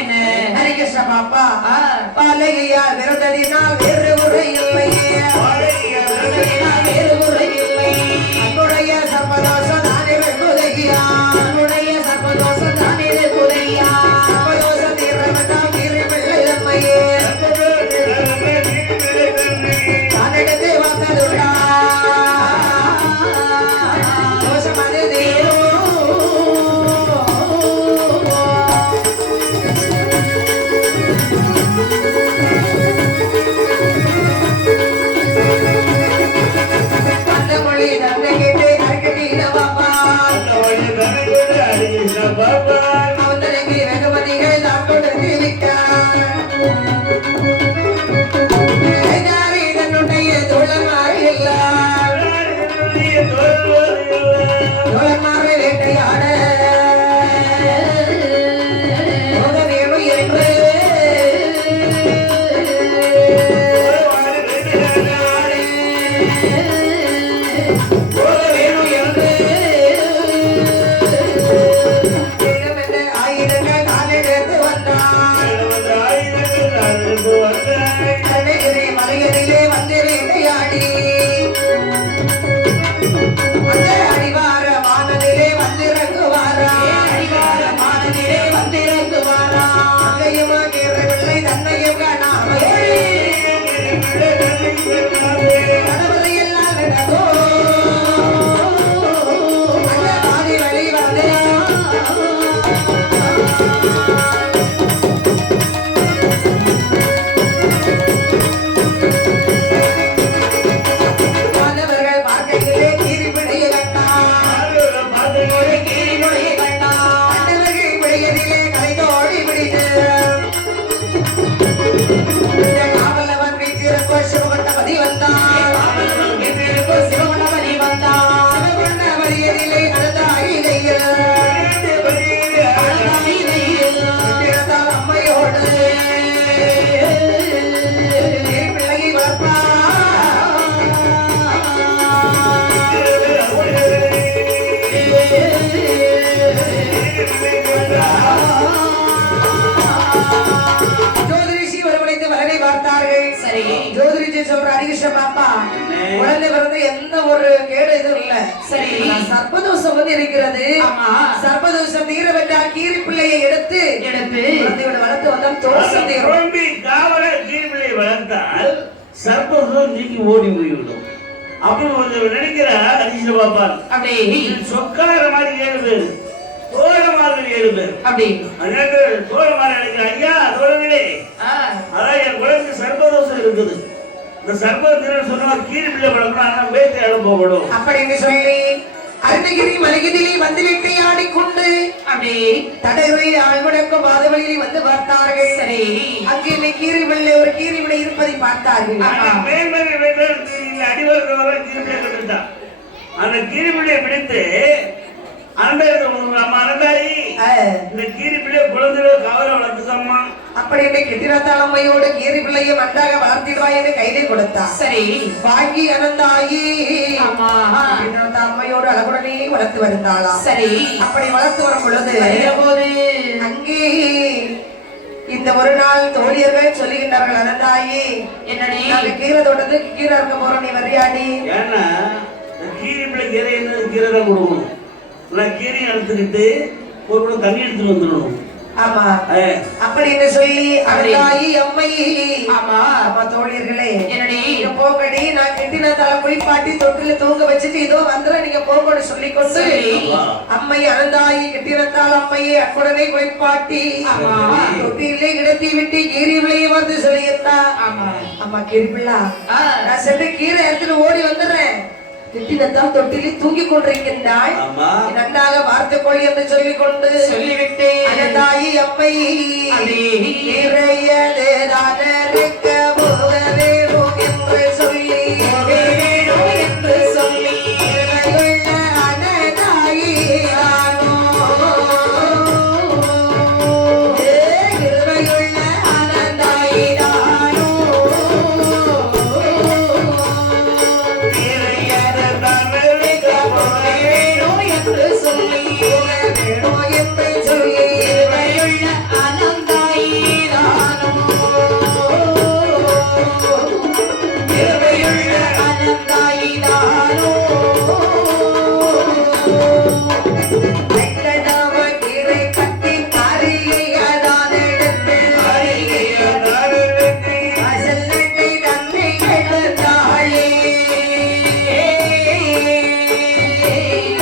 ஹரிகிருஷ்ண பாப்பா பாலையார் விரததினால் வேறு உரை இல்லையே, வேறு உரை இல்லை, அன்னுடைய சர்வதோஷம் தானே குதையா, அன்னுடைய சர்வதோஷம் தானே குதையா, சர்வதோஷம் தீர்வதாம் தீர்வு பிள்ளை அம்மையே தானெடுத்து வந்ததுடா தோஷமது தேரோ அந்த மொழி தந்தை கேட்டு அரைக்கட்டீன பாப்பா அவந்தனைக்கு வெகுமதிகள் தான் கொடுத்து விட்டார். இதனுடைய தோழமாறு எல்லாம் தோழமாறு வேட்டையாட போக வேணும் என்று போக வேணும் என்று வேண்டுமென்ற ஆயுதங்கள் காலெடுத்து வந்தான். கண்ணகிரி மலையடிலே வந்து வேட்டையாடி அந்த அடிவார வானதிலே வந்திறங்குவாரா, அடிவார வானதிலே வந்திறங்குவாரா, அங்கையும் பிள்ளை தன்னையும் காணாமல் கடவுளை எல்லாம் நடந்தோ அந்த பாதி வழி வந்து மாணவர்கள் பார்க்கையிலே கீரிப்பிடிய கண்டார், கீரிமுடைய கண்டார், கண்டவர்கள் பிடியதிலே கலைதோடி பிடித்து இந்த காவலவன் வீட்டிற்கு சிவகொண்டபதி வந்தார், சிவகொண்டபதி வந்தார், சிவகொண்டபதியிலே நடந்த அயிலையில் அம்மையோடு பிள்ளையை வளர்ப்பார். ஜோதிரிஷி வரவழைத்து வலனை பார்த்தார்கள். சரி, ஜோதிரிஷி சொல்ற ஹரிகிருஷ்ண பாப்பா குழந்தை பிறந்து எந்த ஒரு கேடு எதுவும் இல்ல. சரி, சர்ப்பதோஷம் வந்து இருக்கிறது. சர்ப்பதோஷம் தீர வென்றால் கீரி பிள்ளையை எடுத்து குழந்தையோட வளர்த்து வந்தால் தோஷம் தீரும். கீரி பிள்ளையை வளர்த்தால் சர்ப்பதோஷம் நீக்கி ஓடி போய்விடும். அப்படி ஒரு நினைக்கிற ஹரிகிருஷ்ண பாப்பா அப்படி சொக்கார மாதிரி 7 பேர், தோழமார்கள் 7 பேர், அப்படி அதனால தோழமார் நினைக்கிற ஐயா தோழர்களே, அதான் என் குழந்தை சர்ப்பதோஷம் இருக்குது, இந்த சர்ப்பத்தினர் சொன்னா கீரி பிள்ளை வளர்க்கணும், வேட்டை இடம் போகணும் அப்படின்னு சொல்லி அருணகிரி மலையதிலே வந்து வேட்டையாடி கொண்டு அப்படி தடவையில் ஆழ்வடக்கும் பாதவழியில் வந்து பார்த்தார்கள். சரி, அங்கே கீரி பிள்ளை ஒரு கீரி விடை இருப்பதை பார்த்தார்கள். அடிவர கீரி பிள்ளை கட்டுட்டான். அந்த கீரி பிள்ளையை பிடித்து அனந்தாயி இந்த கீரி பிள்ளைய குழந்தைகளை காவல வளர்த்துக்கம்மா அப்படின்னு கிட்டினத்தாளம்மையோடு கீரி பிள்ளையை மண்டாக வளர்த்திடுவா என்று கையிலே கொடுத்தார். சரி, வாங்கி அனந்தாயி அம்மையோடு அழகுடனே வளர்த்து வருந்தாளா. சரி, அப்படி வளர்த்து வரும் பொழுது அங்கே இந்த ஒரு நாள் தோழியர்கள் சொல்லுகின்றார்கள், அனந்தாயி என்னடி கீரை தோட்டத்துக்கு கீரை இருக்க போறோம், நீ வரியாடி. ஏன்னா கீரி பிள்ளை கீரை கீரை தான் கொடுக்கணும், கீரையை எடுத்துக்கிட்டு ஒரு கூட தண்ணி எடுத்துட்டு வந்துடணும். ஆமா, அப்படின்னு சொல்லி அனந்தாயி அம்மை ஆமா அம்மா தோழியர்களே என்னடி போகடி, நான் கிட்டினத்தால குளிப்பாட்டி தொட்டில தூங்க வச்சுட்டு இதோ வந்துடும், நீங்க போகன்னு சொல்லி கொண்டு அம்மை அனந்தாயி கிட்டினத்தால் அம்மையை அக்குடனே குளிப்பாட்டி தொட்டிலே கிடத்தி விட்டு கீரி பிள்ளையை வந்து சொல்லியிருந்தா. அம்மா கீரி பிள்ளா, நான் சென்று கீரை எடுத்துட்டு ஓடி வந்துடுறேன், எட்டினத்தால் தொட்டிலில் தூங்கிக் கொண்டிருக்கின்றாள். நன்றாக பார்த்துக்கொள் என்று சொல்லிக் கொண்டு சொல்லிவிட்டு தாயி அம்மை இறையதேதானருக்க போக வேணும் என்று சொல்லி என்று சொல்லி இறையுள்ள அனதாயி ஆனோ இறையுள்ள அனதாயி ஆனோ இறையதேதானருக்க போக வேணும் என்று சொல்லி வேணும் என்று சொல்லி இறையுள்ள அனந்தாயிதானோ இறையுள்ள அனந்தாயிதானோ வெங்கடாவ கீரை கட்டி காரிகையதான் எடுத்து அசல் நெட்டை தன்னை எடுத்தாளே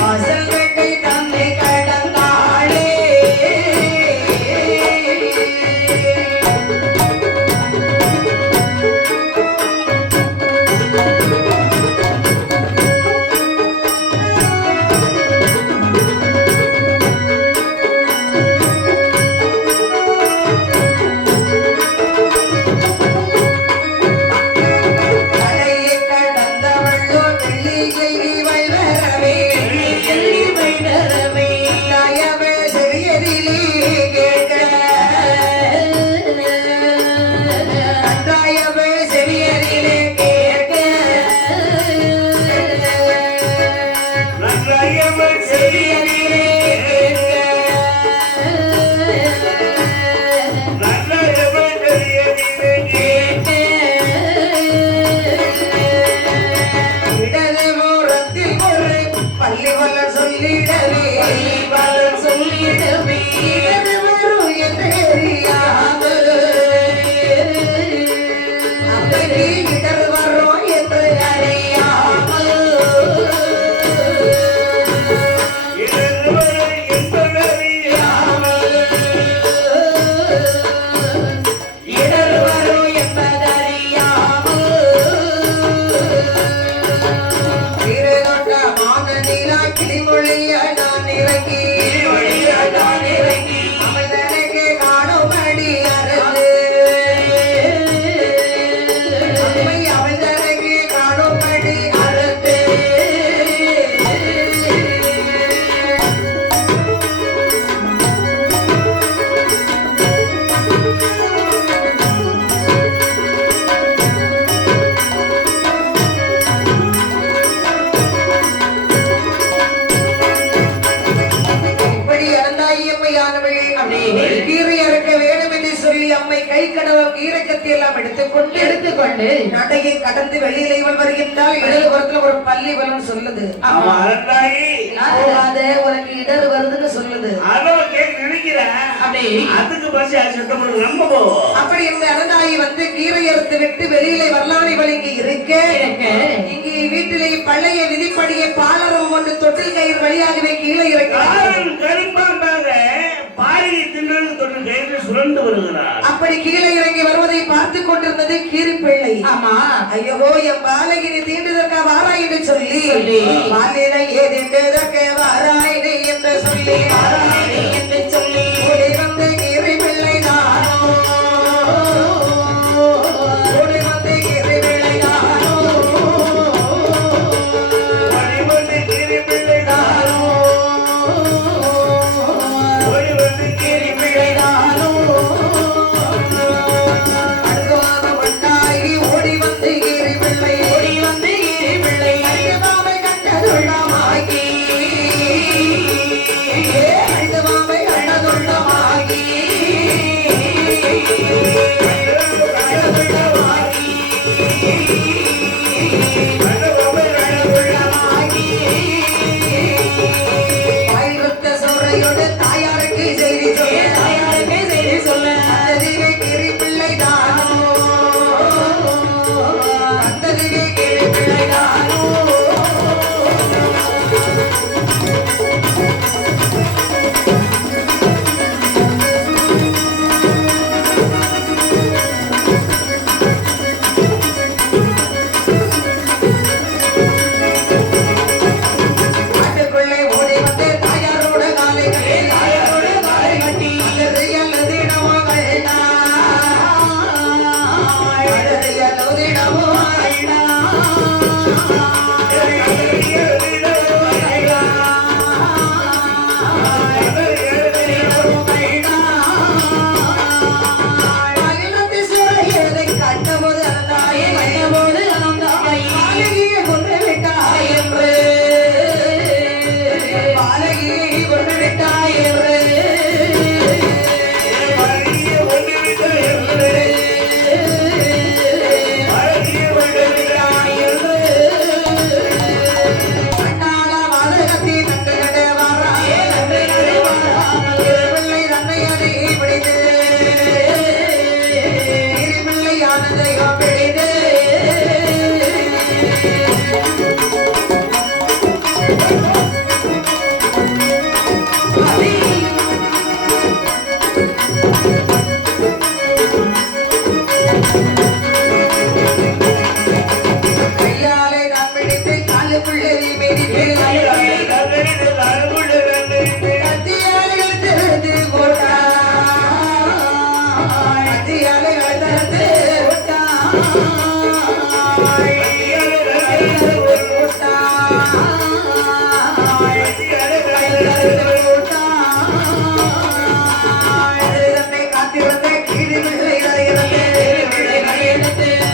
அசல் நெட்டை தன்னை கடந்தாளே தலையை கடந்தவள்ளோ வெள்ளியை வைவரவே எள்ளி வைடரவே தாயவே செவியதிலே கேட்க தாயவே செவியதிலே கேட்க செவியதிலே இடது ஓரத்தில் ஒரு பள்ளி வல்ல சொல்லிடவே பலர் சொல்லிடவே இடது வரும் என்று அறியாமல் அப்படி இடது வரும் என்று அறியாமல் இடர் வரும் என்பதறியாமல் இருநொட்ட மாதனிலா கிளிமொழிய நான் இறங்கி நான் இறங்கி அமிழ்தனக்கு காணும்படி அறந்து அம்மை அமிழ்தனக்கு காணும்படி அறந்து இப்படி இறந்தாய் அம்மையானவள் கீரை அறுக்க வேண்டும் என்று சொல்லி அம்மை கை கடவுள் கீரை கத்தி எல்லாம் எடுத்துக்கொண்டு நடையை கடந்து வெளியில இவள் வருகின்றால் இடது புறத்துல ஒரு பள்ளி வலம் சொல்லுது போகாத உனக்கு இடது வருதுன்னு சொல்லுது அப்படி இந்த அனதாயி வந்து கீரை அறுத்து விட்டு வெளியில வரலாறு இவள் இங்கு இருக்க இங்கே வீட்டிலே பழைய விதிப்படியே பாலரம் ஒன்று தொட்டில் கயிறு வழியாகவே கீழே இருக்கிறார் சுரண்டு வருகிறார். அப்படி கீழே இறங்கி வருவதை பார்த்து கொண்டிருந்தது கீரி பிள்ளை. ஆமா ஐயோ என் பாலகிரி தீண்டுதற்க வாராய் என்று சொல்லி பாலினை ஏதென்றதற்க வாராய் என்று சொல்லி என்று சொல்லி ஓடி வந்த கீரி பிள்ளை தானோ ஓடி வந்த கீரி பிள்ளை தானோ வழிவந்து கிரி பிள்ளை தானோ ஓடி வந்து கிரி பிள்ளை அடுத்தவாக வட்டாகி ஓடி வந்து கீரி பிள்ளை ஓடி வந்து இரு பிள்ளை மாமை கண்டதுள்ளமாகி மாமை கண்டதுள்ளமாகி வாய்விட்ட சொல்றையோடு தாயாருக்கு செய்தி சொல்ல தாயாருக்கு செய்தி சொல்ல அந்ததிகை கிரி பிள்ளை தானோ அந்ததிகை கிரி பிள்ளை தானோ காலுக்குள்ளே மிதித்து கத்தியாலைகள் திறந்து போட்டாய் கத்தியாலைகள் திறந்து காத்திருந்த கீழே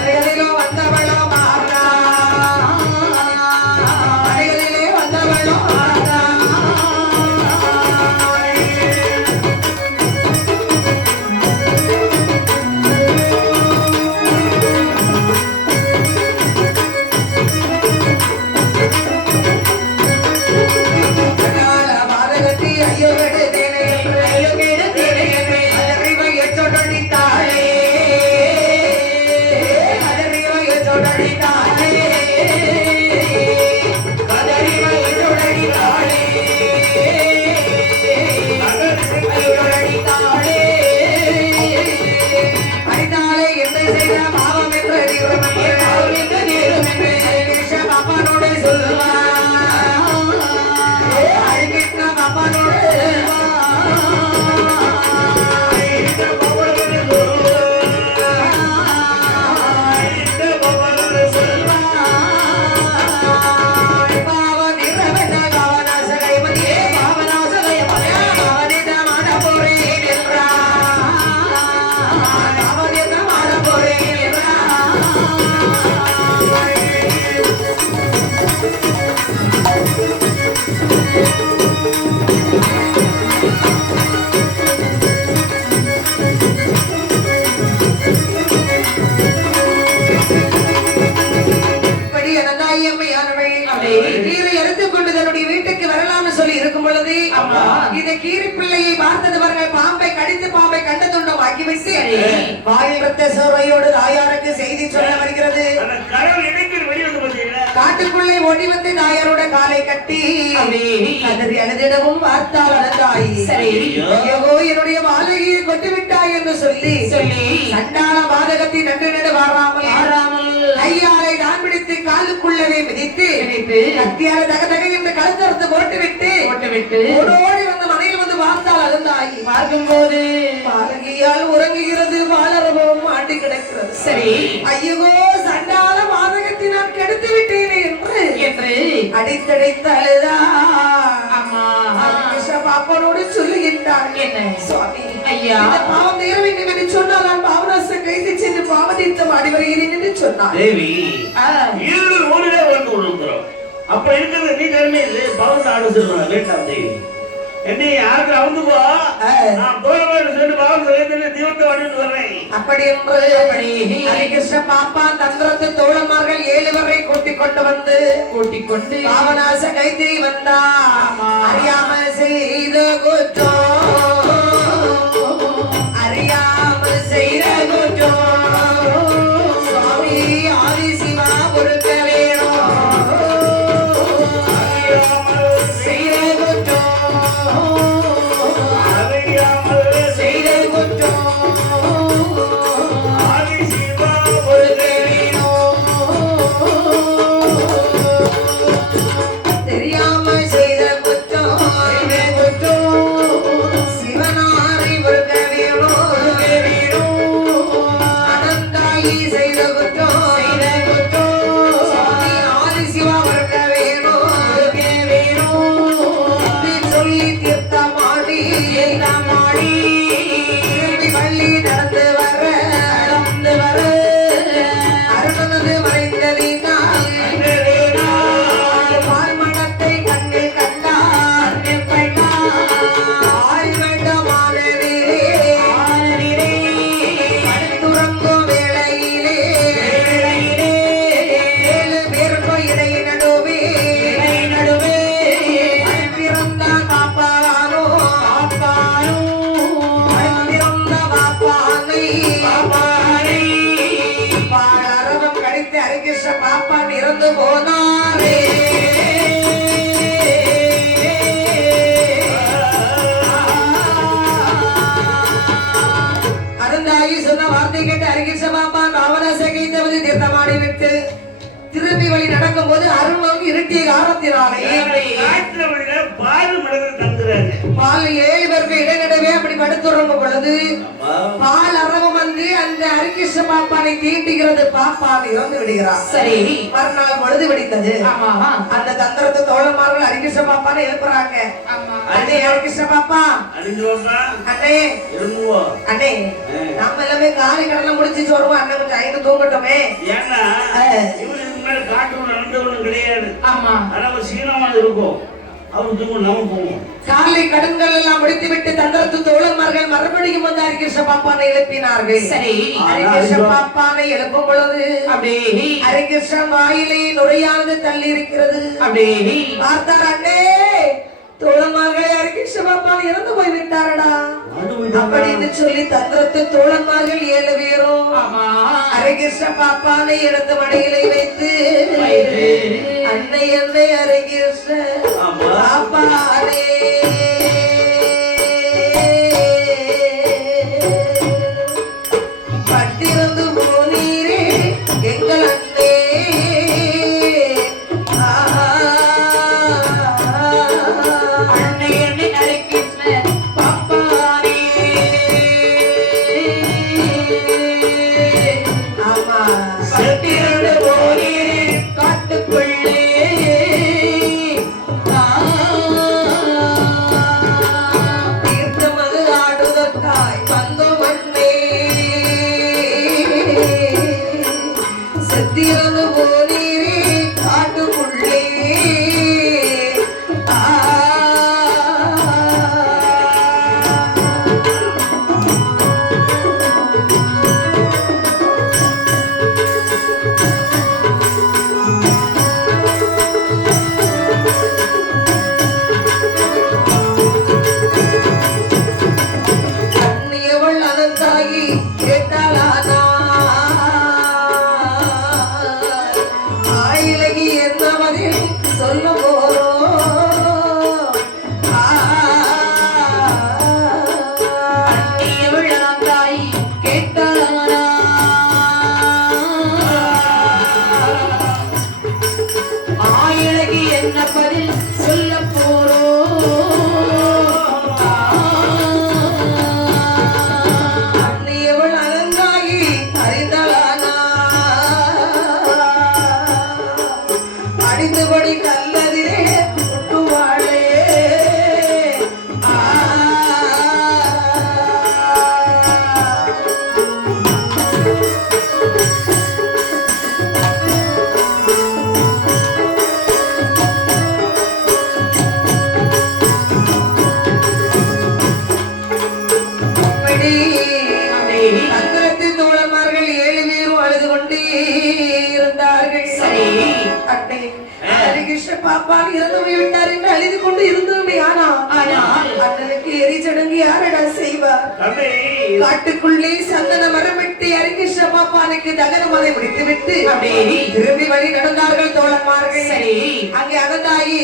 வயலிலோ வந்தவளோ மாறா அடைகளிலே வந்தவளோ மாறா பாதகத்தி ஐயோ கெடுத்தேனே ஐயோ கெடுத்தேனே அறிவையை சொன்னடித்தாளே அறிவையை சொன்னடித்தாளே அறிவையை சொன்னடித்தாளே அடித்தாளே என்ன செய்த பாவம் என்று அறிவுறும் என்று பாப்பானோட சொல்லுவார் வீட்டுக்கு வரலாம்னு சொல்லி இருக்கும் பொழுது இந்த கீரி பிள்ளையை பார்த்தவர்கள் பாம்பை கடித்து பாம்பை கண்ட துண்டம் ஆக்கி வைத்து வாயில் ரத்த சோறையோடு தாயாருக்கு செய்தி சொல்ல வருகிறது. காட்டுக்குள்ளே ஓடி வந்து தாயாரோட காலை கட்டி கதறி அழுதிடவும் பார்த்தால் அழுதாய். ஐயோ என்னுடைய மாலையை கொண்டு விட்டாய் என்று சொல்லி சண்டாள பாதகத்தை நன்று நடு வாராமல் ஐயாரை நான் பிடித்து காலுக்குள்ளவே மிதித்து கத்தியால தகதக என்று கழுத்தறுத்து போட்டுவிட்டு ஓடோடி வந்து மனையில் வந்து பார்த்தால் அழுந்தாய். பார்க்கும் போது பாதகியால் உறங்குகிறது வாழறவும் ஆட்டி கிடக்கிறது. சரி ஐயோ சண்டாள பாதகத்தை நான் கெடுத்து விட்டேன் என்று அடித்தடைத்து அழுதா. பாப்பனோடு சொல்லுகின்றார். என்ன சுவாமி ஐயா பாவம் நேர வேண்டும் என்று சொன்னால் நான் பாவநாசம் கைது சென்று பாவதீர்த்தம் ஆடி வருகிறேன் என்று சொன்னார். தேவி இருள் ஓடிலே வந்து கொண்டிருக்கிறோம். அப்ப இருக்கிறது நீ தர்மே இல்லை பாவத்தை ஆட சொல்லுவாங்க வேண்டாம் தேவி என்னை யாருக்கு அவுந்து போ நான் தோழமையோடு சென்று பாவம் சொல்லி தீவத்தை வாடிட்டு வர்றேன். அப்படி என்று ஹரிகிருஷ்ண பாப்பா தந்திரத்து தோழமார்கள் 7 வரை கூட்டிக் கொண்டு பாவநாச கைதி வந்தா. அறியாமல் செய்த குற்றம் அறியாமல் செய்த குற்றம் சுவாமி ஆதி சிவா பொறுக்க வேணும். செய்த குற்றம் செய்த குற்றம் ஆதி சிவா பொறுக்க வேணும். தெரியாம செய்த குற்றம் சிவனாரை பொறுக்க வேணும். அனந்தாயி செய்த குற்றம் சுவாமி ஆதி சிவா பொறுக்க வேணும். சொல்லி தீர்த்தமாடி திரும்பி வள்ளி நடந்து வர அருணனது மறைந்ததினால் பால்மணத்தை கண்ணில் கண்டார். ஆள் வேண்டமான படுத்துறங்கும் வேளையிலே 7 பேருக்கும் இடை நடுவே பிறந்த காப்பானோ பிறந்த பாப்பானை பாடரவம் கடித்து ஹரிகிருஷ்ண பாப்பான் இறந்து போனாரே. அருந்தாயி சொன்ன வார்த்தை கேட்டு ஹரிகிருஷ்ண பாப்பான் பாவநாச கைத்தவது தீர்த்தமாடி விட்டு திரும்பி வழி நடக்கும் போது அருள்வாங்க விட்டிய காரணத்தினாலே காட்டுல உள்ள பால் மடத்தில் தங்குறாங்க. பால் 7 பேருக்கு இடைநடவே அப்படி படுத்துறவங்க பொழுது பால் அரவம் வந்து அந்த ஹரிகிருஷ்ண பாப்பானை தீண்டுகிறது. பாப்பான் இறந்து விடுகிறார். சரி. மறுநாள் பொழுது விடித்தது. அந்த தந்திரத்து தோழமார்கள் ஹரிகிருஷ்ண பாப்பானை எழுப்புறாங்க. அண்ணே ஹரிகிருஷ்ண பாப்பா, அண்ணே அண்ணே நம்ம எல்லாமே காலை கடலை முடிச்சு வருவோம். அண்ணன் கொஞ்சம் ஐந்து தூங்கட்டுமே. ஏன்னா இவரு முன்னாடி காட்டுல நடந்தவனும் கிடையாது. ஆனா ஒரு சீனமாக இருக்கும். அவரு தூங்க நாம போவோம். காலை கடன்கள் எல்லாம் முடித்து விட்டு தந்திரத்து தோழமார்கள் மறுபடியும் வந்து ஹரிகிருஷ்ண பாப்பானை எழுப்பினார்கள். சரி. ஹரிகிருஷ்ண பாப்பானை எழுப்பும் பொழுது ஹரிகிருஷ்ணன் வாயிலே நுரையானது தள்ளி இருக்கிறது. பார்த்தார். அண்ணே தோழமார்களே ஹரிகிருஷ்ண பாப்பான் இறந்து போய் விட்டாரடா அப்படின்னு சொல்லி தந்திரத்து தோழமார்கள் 7 பேரும் ஹரிகிருஷ்ண பாப்பானை இடத்து மடையிலே வைத்து அன்னை அன்னை ஹரிகிருஷ்ண பாப்பானே பட்டிருந்து போனீரே எங்கள் அண்ணே பாப்பான் இறந்து விட்டார் என்று அழுது கொண்டு இருந்தோமே. ஆனால் அண்ணனுக்கு எரிச்சடங்கு யாரடா செய்வார்? காட்டுக்குள்ளே சந்தன மரம் வெட்டி ஹரிகிருஷ்ண பாப்பானுக்கு தகனமதை முடித்து விட்டு திரும்பி வழி நடந்தார்கள் தோழன்மார்கள். அங்கே அகந்தாயி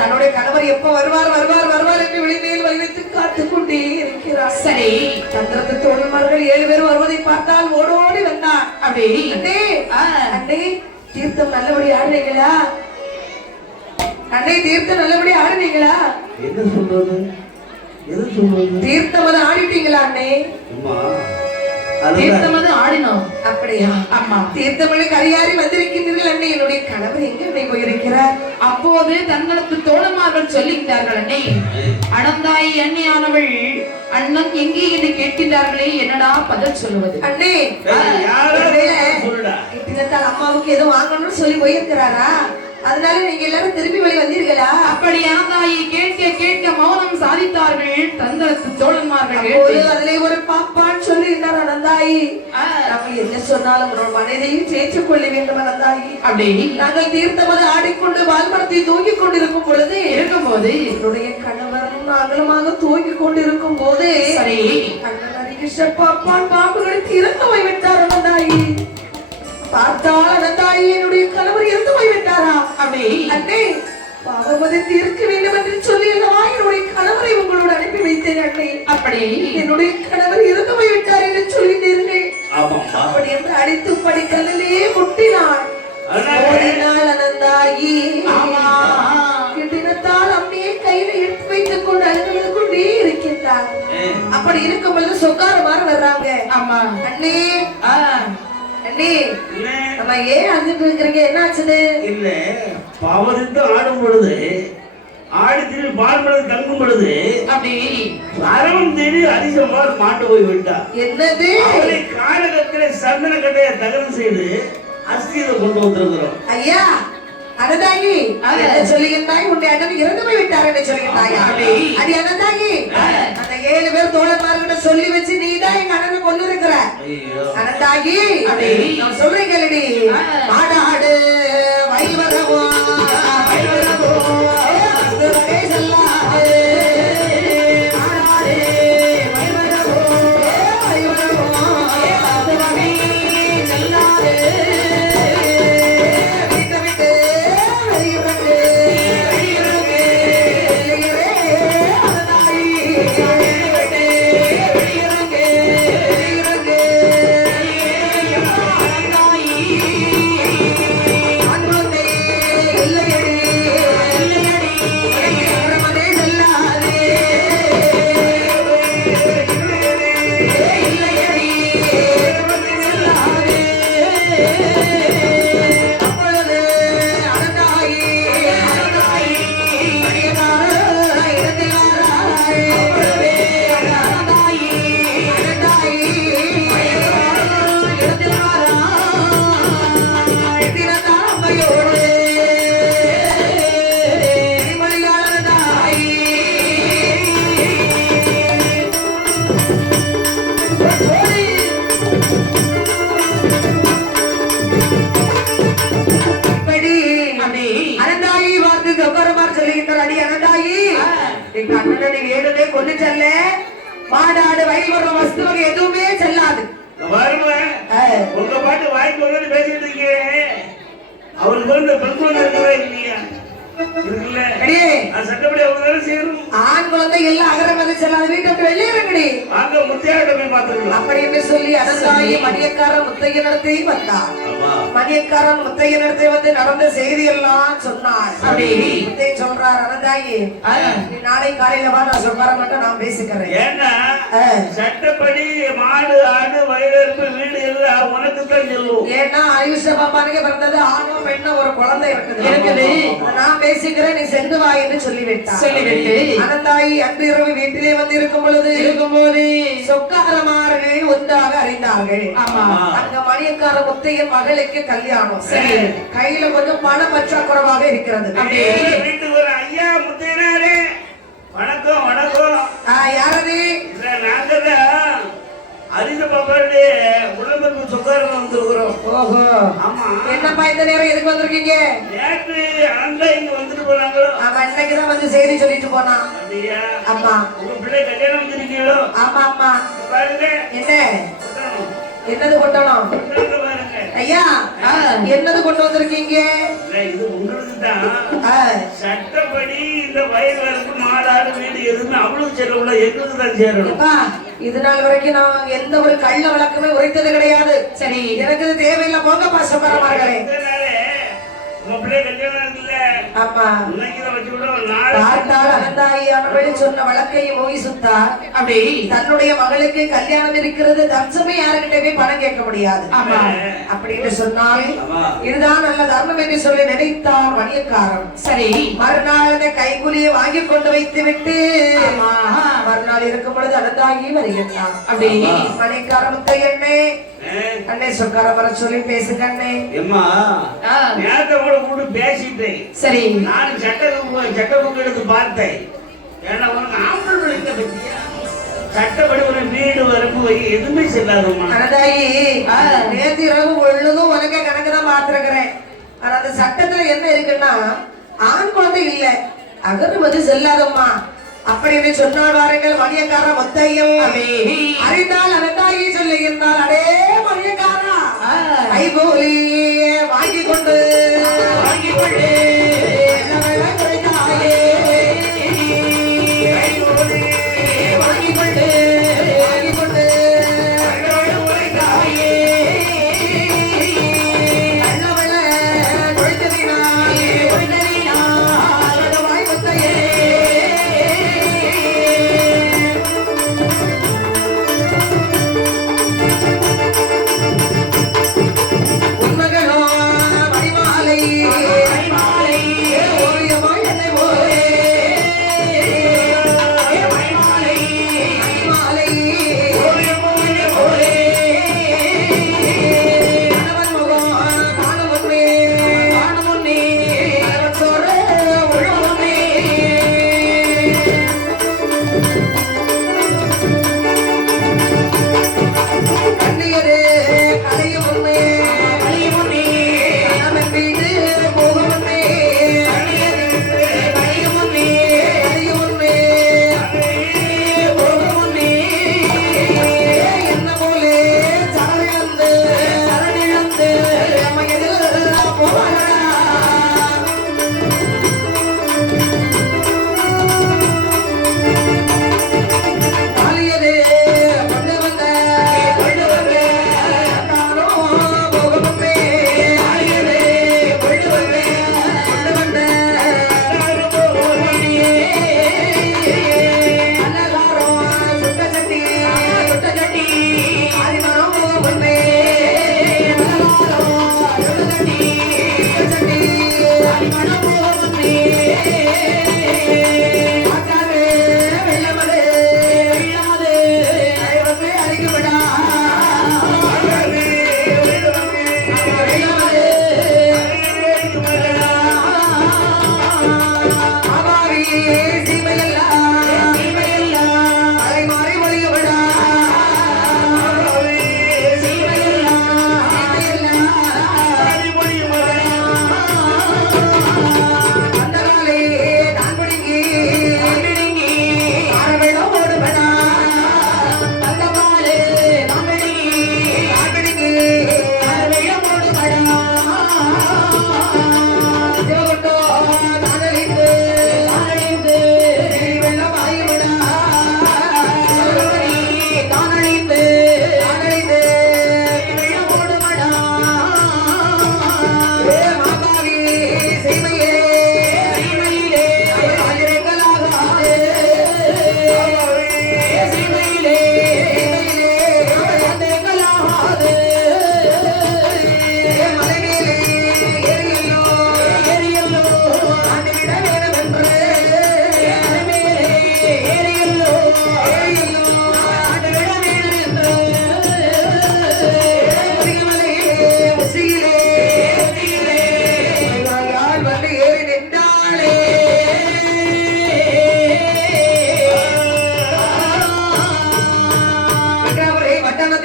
தன்னுடைய கணவர் எப்ப வருவார் வருவார் வருவார் என்று வெளிமேல் வலித்து காத்துக் கொண்டே இருக்கிறார். சரி. தந்திரத்து தோழன்மார்கள் 7 பேரும் வருவதை பார்த்தால் ஓடோடி வந்தார். அண்ணே அண்ணே தீர்த்தம் நல்லபடி ஆடுறீங்களா? அன்னை தீர்த்தம் நல்லபடி ஆடுவீங்களா? என்ன சொல்றது? எது சொல்றது? தீர்த்தம் ஆடிட்டீங்களா அண்ணே? அம்மா தீர்த்தம் ஆடினோம். அப்படியா? அம்மா தீர்த்தமலை கரியாரி வந்திருக்கின்றீர்கள் அண்ணே. என்னுடைய கணவர் எங்க அண்ணே போயிருக்கிறார்? அப்போது தங்களுக்கு தோழமார்கள் சொல்லிவிட்டார்கள். அண்ணே அனந்தாயி அண்ணியானவள் அண்ணன் எங்கே என்று கேட்கின்றார்களே, என்னடா பதில் சொல்லுவது? அண்ணே அம்மாவுக்கு ஏதோ வாங்கணும்னு சொல்லி போயிருக்கிறாரா? அதனால நீங்க எல்லாரும் திரும்பி வழி வந்தீர்களா? அப்படி அனந்தாயி கேட்க கேட்க மௌனம் சாதித்தார்கள் தந்திரத்து தோழன்மார்கள். அதிலே ஒரு பாப்பான்னு சொல்லி இருந்தார் அனந்தாயி. நாங்கள் என்ன சொன்னாலும் ஒரு மனதையும் சேர்த்துக் கொள்ள வேண்டும் அனந்தாயி. அப்படி நாங்கள் தீர்த்தமது ஆடிக்கொண்டு வால்மரத்தை தூங்கிக் கொண்டிருக்கும் பொழுது என்னுடைய கணவரும் நாங்களுமாக தூங்கிக் கொண்டிருக்கும் போது அண்ணன் ஹரிகிருஷ்ண பாப்பான் பாம்புகளுக்கு இறந்து போய்விட்டார் அனந்தாயி. பார்த்தால் அனந்தாயி என்னுடைய கணவர் இறந்து போய்விட்டாரா? அப்படி அண்ணே பாவமதை தீர்க்க வேண்டும் என்று சொல்லி அல்லவா என்னுடைய கணவரை உங்களோடு அனுப்பி வைத்தேன் அண்ணே. அப்படி என்னுடைய கணவர் இறந்து போய்விட்டார் என்று சொல்லிட்டீர்கள். அப்படி என்று அடித்து படிக்கல்லே முட்டினாள். அனந்தாயி அப்படி இருக்கும் பொழுது சொக்காரமாறு வர்றாங்க. ஆமா அண்ணி அண்ணி நம்ம ஏன் அழுதுட்டு இருக்கிறீங்க, என்ன ஆச்சுது? இல்ல பவரிட்டு ஆடும் பொழுது ஆடி திரும்பி பால் பொழுது தங்கும் பொழுது அப்படி அரவன் தேடி அதிசமார் மாட்டு போய் விட்டா. என்னது? அவளை காலகத்திலே சந்தன கட்டையை தகனம் செய்து அஸ்தியை கொண்டு வந்திருக்கிறோம். ஐயா அனதாயி சொல்லுகின்றாய், உன்னை அண்ணன் இறந்து போய் விட்டார் சொல்லுகின்றாயா? அடி அனதாயி, அந்த 7 பேர் தோழன்மார்கிட்ட சொல்லி வச்சு நீ தான் எங்க அண்ணனை கொண்டு இருக்கிற. அனதாயி நான் சொல்றேன் கேளுடி. ஆடாடு வைவரவோ வைவரவோ அசுரனே செல்லாது. ஆடாடு வைவரவோ வைவரவோ அசுரனே செல்லாது. மாடாடு வைவர வஸ்து வகை எதுவுமே செல்லாது. உங்க பாட்டு வாய்க்கு வந்து பேசிட்டு இருக்கீங்க. அவருக்கு வந்து பெண்குழந்தை இருக்கவே இல்லையா? இருக்குல்ல, சட்டப்படி அவங்க தானே செய்யணும். ஆண் குழந்தை எல்லாம் அகரமதி செல்லாது, வீட்டை விட்டு வெளியேறங்கடி. அங்க முத்தையாட்ட போய் பார்த்துக்கலாம். அப்படி என்று சொல்லி அனந்தாயி மணியக்காரன் முத்தைய நடத்தி வந்தார். மணியக்காரன் முத்தைய நடத்தி வந்து நடந்த செய்தி எல்லாம் சொன்னார். அப்படி முத்தைய சொல்றார், அனந்தாயி நாளை காலையில வா, நான் சொல்ற மட்டும் நான் பேசிக்கிறேன். ஏன்னா சட்டப்படி மாடு ஆடு வயலறுப்பு வீடு எல்லாம் உனக்கு தான் சொல்லுவோம். ஏன்னா ஆயுஷ பாப்பானுக்கு பிறந்தது ஆணோ பெண்ணோ ஒரு குழந்தை இருக்குது. நான் பேசிக்கிறேன், நீ சென்று வா என்று சொல்லிவிட்டு அனந்தாயி அன்று இரவு வீட்டிலே வந்து இருக்கும்போது சொக்காரமார்கள் ஒன்றாக அறிந்தார்கள். அங்க மணியக்கார முத்தையன் மகளுக்கு கல்யாணம். சரி, கையில கொஞ்சம் பண பற்றாக்குறைவாக இருக்கிறது. வீட்டுக்கு ஒரு ஐயா முத்தையனாரே, வணக்கம் வணக்கம். யாரது? நாங்கதான் அரிச பாப்பாருடைய உடம்புக்கு சொக்காரம் வந்துருக்கிறோம். ஓஹோ, ஆமா. என்னப்பா இந்த நேரம் எதுக்கு வந்திருக்கீங்க? நேற்று அண்ணா இங்க வந்துட்டு போனாங்களோ? ஆமா, இன்னைக்குதான் வந்து செய்தி சொல்லிட்டு போனான். அப்படியா? ஆமா. உங்க பிள்ளை கல்யாணம் வந்திருக்கீங்களோ? ஆமா ஆமா. பாருங்க, என்னது கொண்டணும்? ஐயா என்னது கொண்டு வந்திருக்கீங்க? இது உங்களுக்கு தான். சட்டப்படி இந்த வயல் வரப்பு மாடாடு வீடு எதுவுமே அவ்வளவு செல்லக்கூட எங்களுக்கு தான் சேரணும். இது நாள் வரைக்கும் நான் எந்த ஒரு கள்ள வழக்குமே உரைத்தது கிடையாது. சரி, எனக்கு இது தேவையில்லை, போங்க பாசப்பரமார்களே. சொன்ன வழக்கையும் அப்படி தன்னுடைய மகளுக்கு கல்யாணம் இருக்கிறது, தர்சமே யாருகிட்டவே பணம் கேட்க முடியாது அப்படின்னு சொன்னால் இதுதான் நல்ல தர்மம் என்று சொல்லி நினைத்தார் மணியக்காரன். சரி, மறுநாள் அந்த கைகூலியை வாங்கி கொண்டு வைத்து விட்டு மறுநாள் இருக்கும் பொழுது அனந்தாகி வருகின்றான். அப்படி மணியக்கார முத்தையண்ணே அண்ணே சொக்கார வர சொல்லி பேசுங்க அண்ணே. கூட பேசிட்டேன். சரி, நான் சட்ட புக் எடுத்து பார்த்தேன். ஏன்னா உனக்கு ஆம்பளை பத்தியா சட்டப்படி ஒரு வீடு வரப்பு எதுவுமே செல்லாதுமா. அனதாயி நேற்று இரவு பொழுதும் உனக்கே கணக்கு தான் பார்த்திருக்கிறேன். ஆனா அந்த சட்டத்துல என்ன இருக்குன்னா ஆண் குழந்தை இல்ல, அகர்வது செல்லாதம்மா அப்படின்னு சொன்னால் வாருங்கள். மணியக்கார முத்தையம் அறிந்தால் அனந்தாயி சொல்லுகின்றால், அடே மணியக்காரா கைகூலி வாங்கி கொண்டு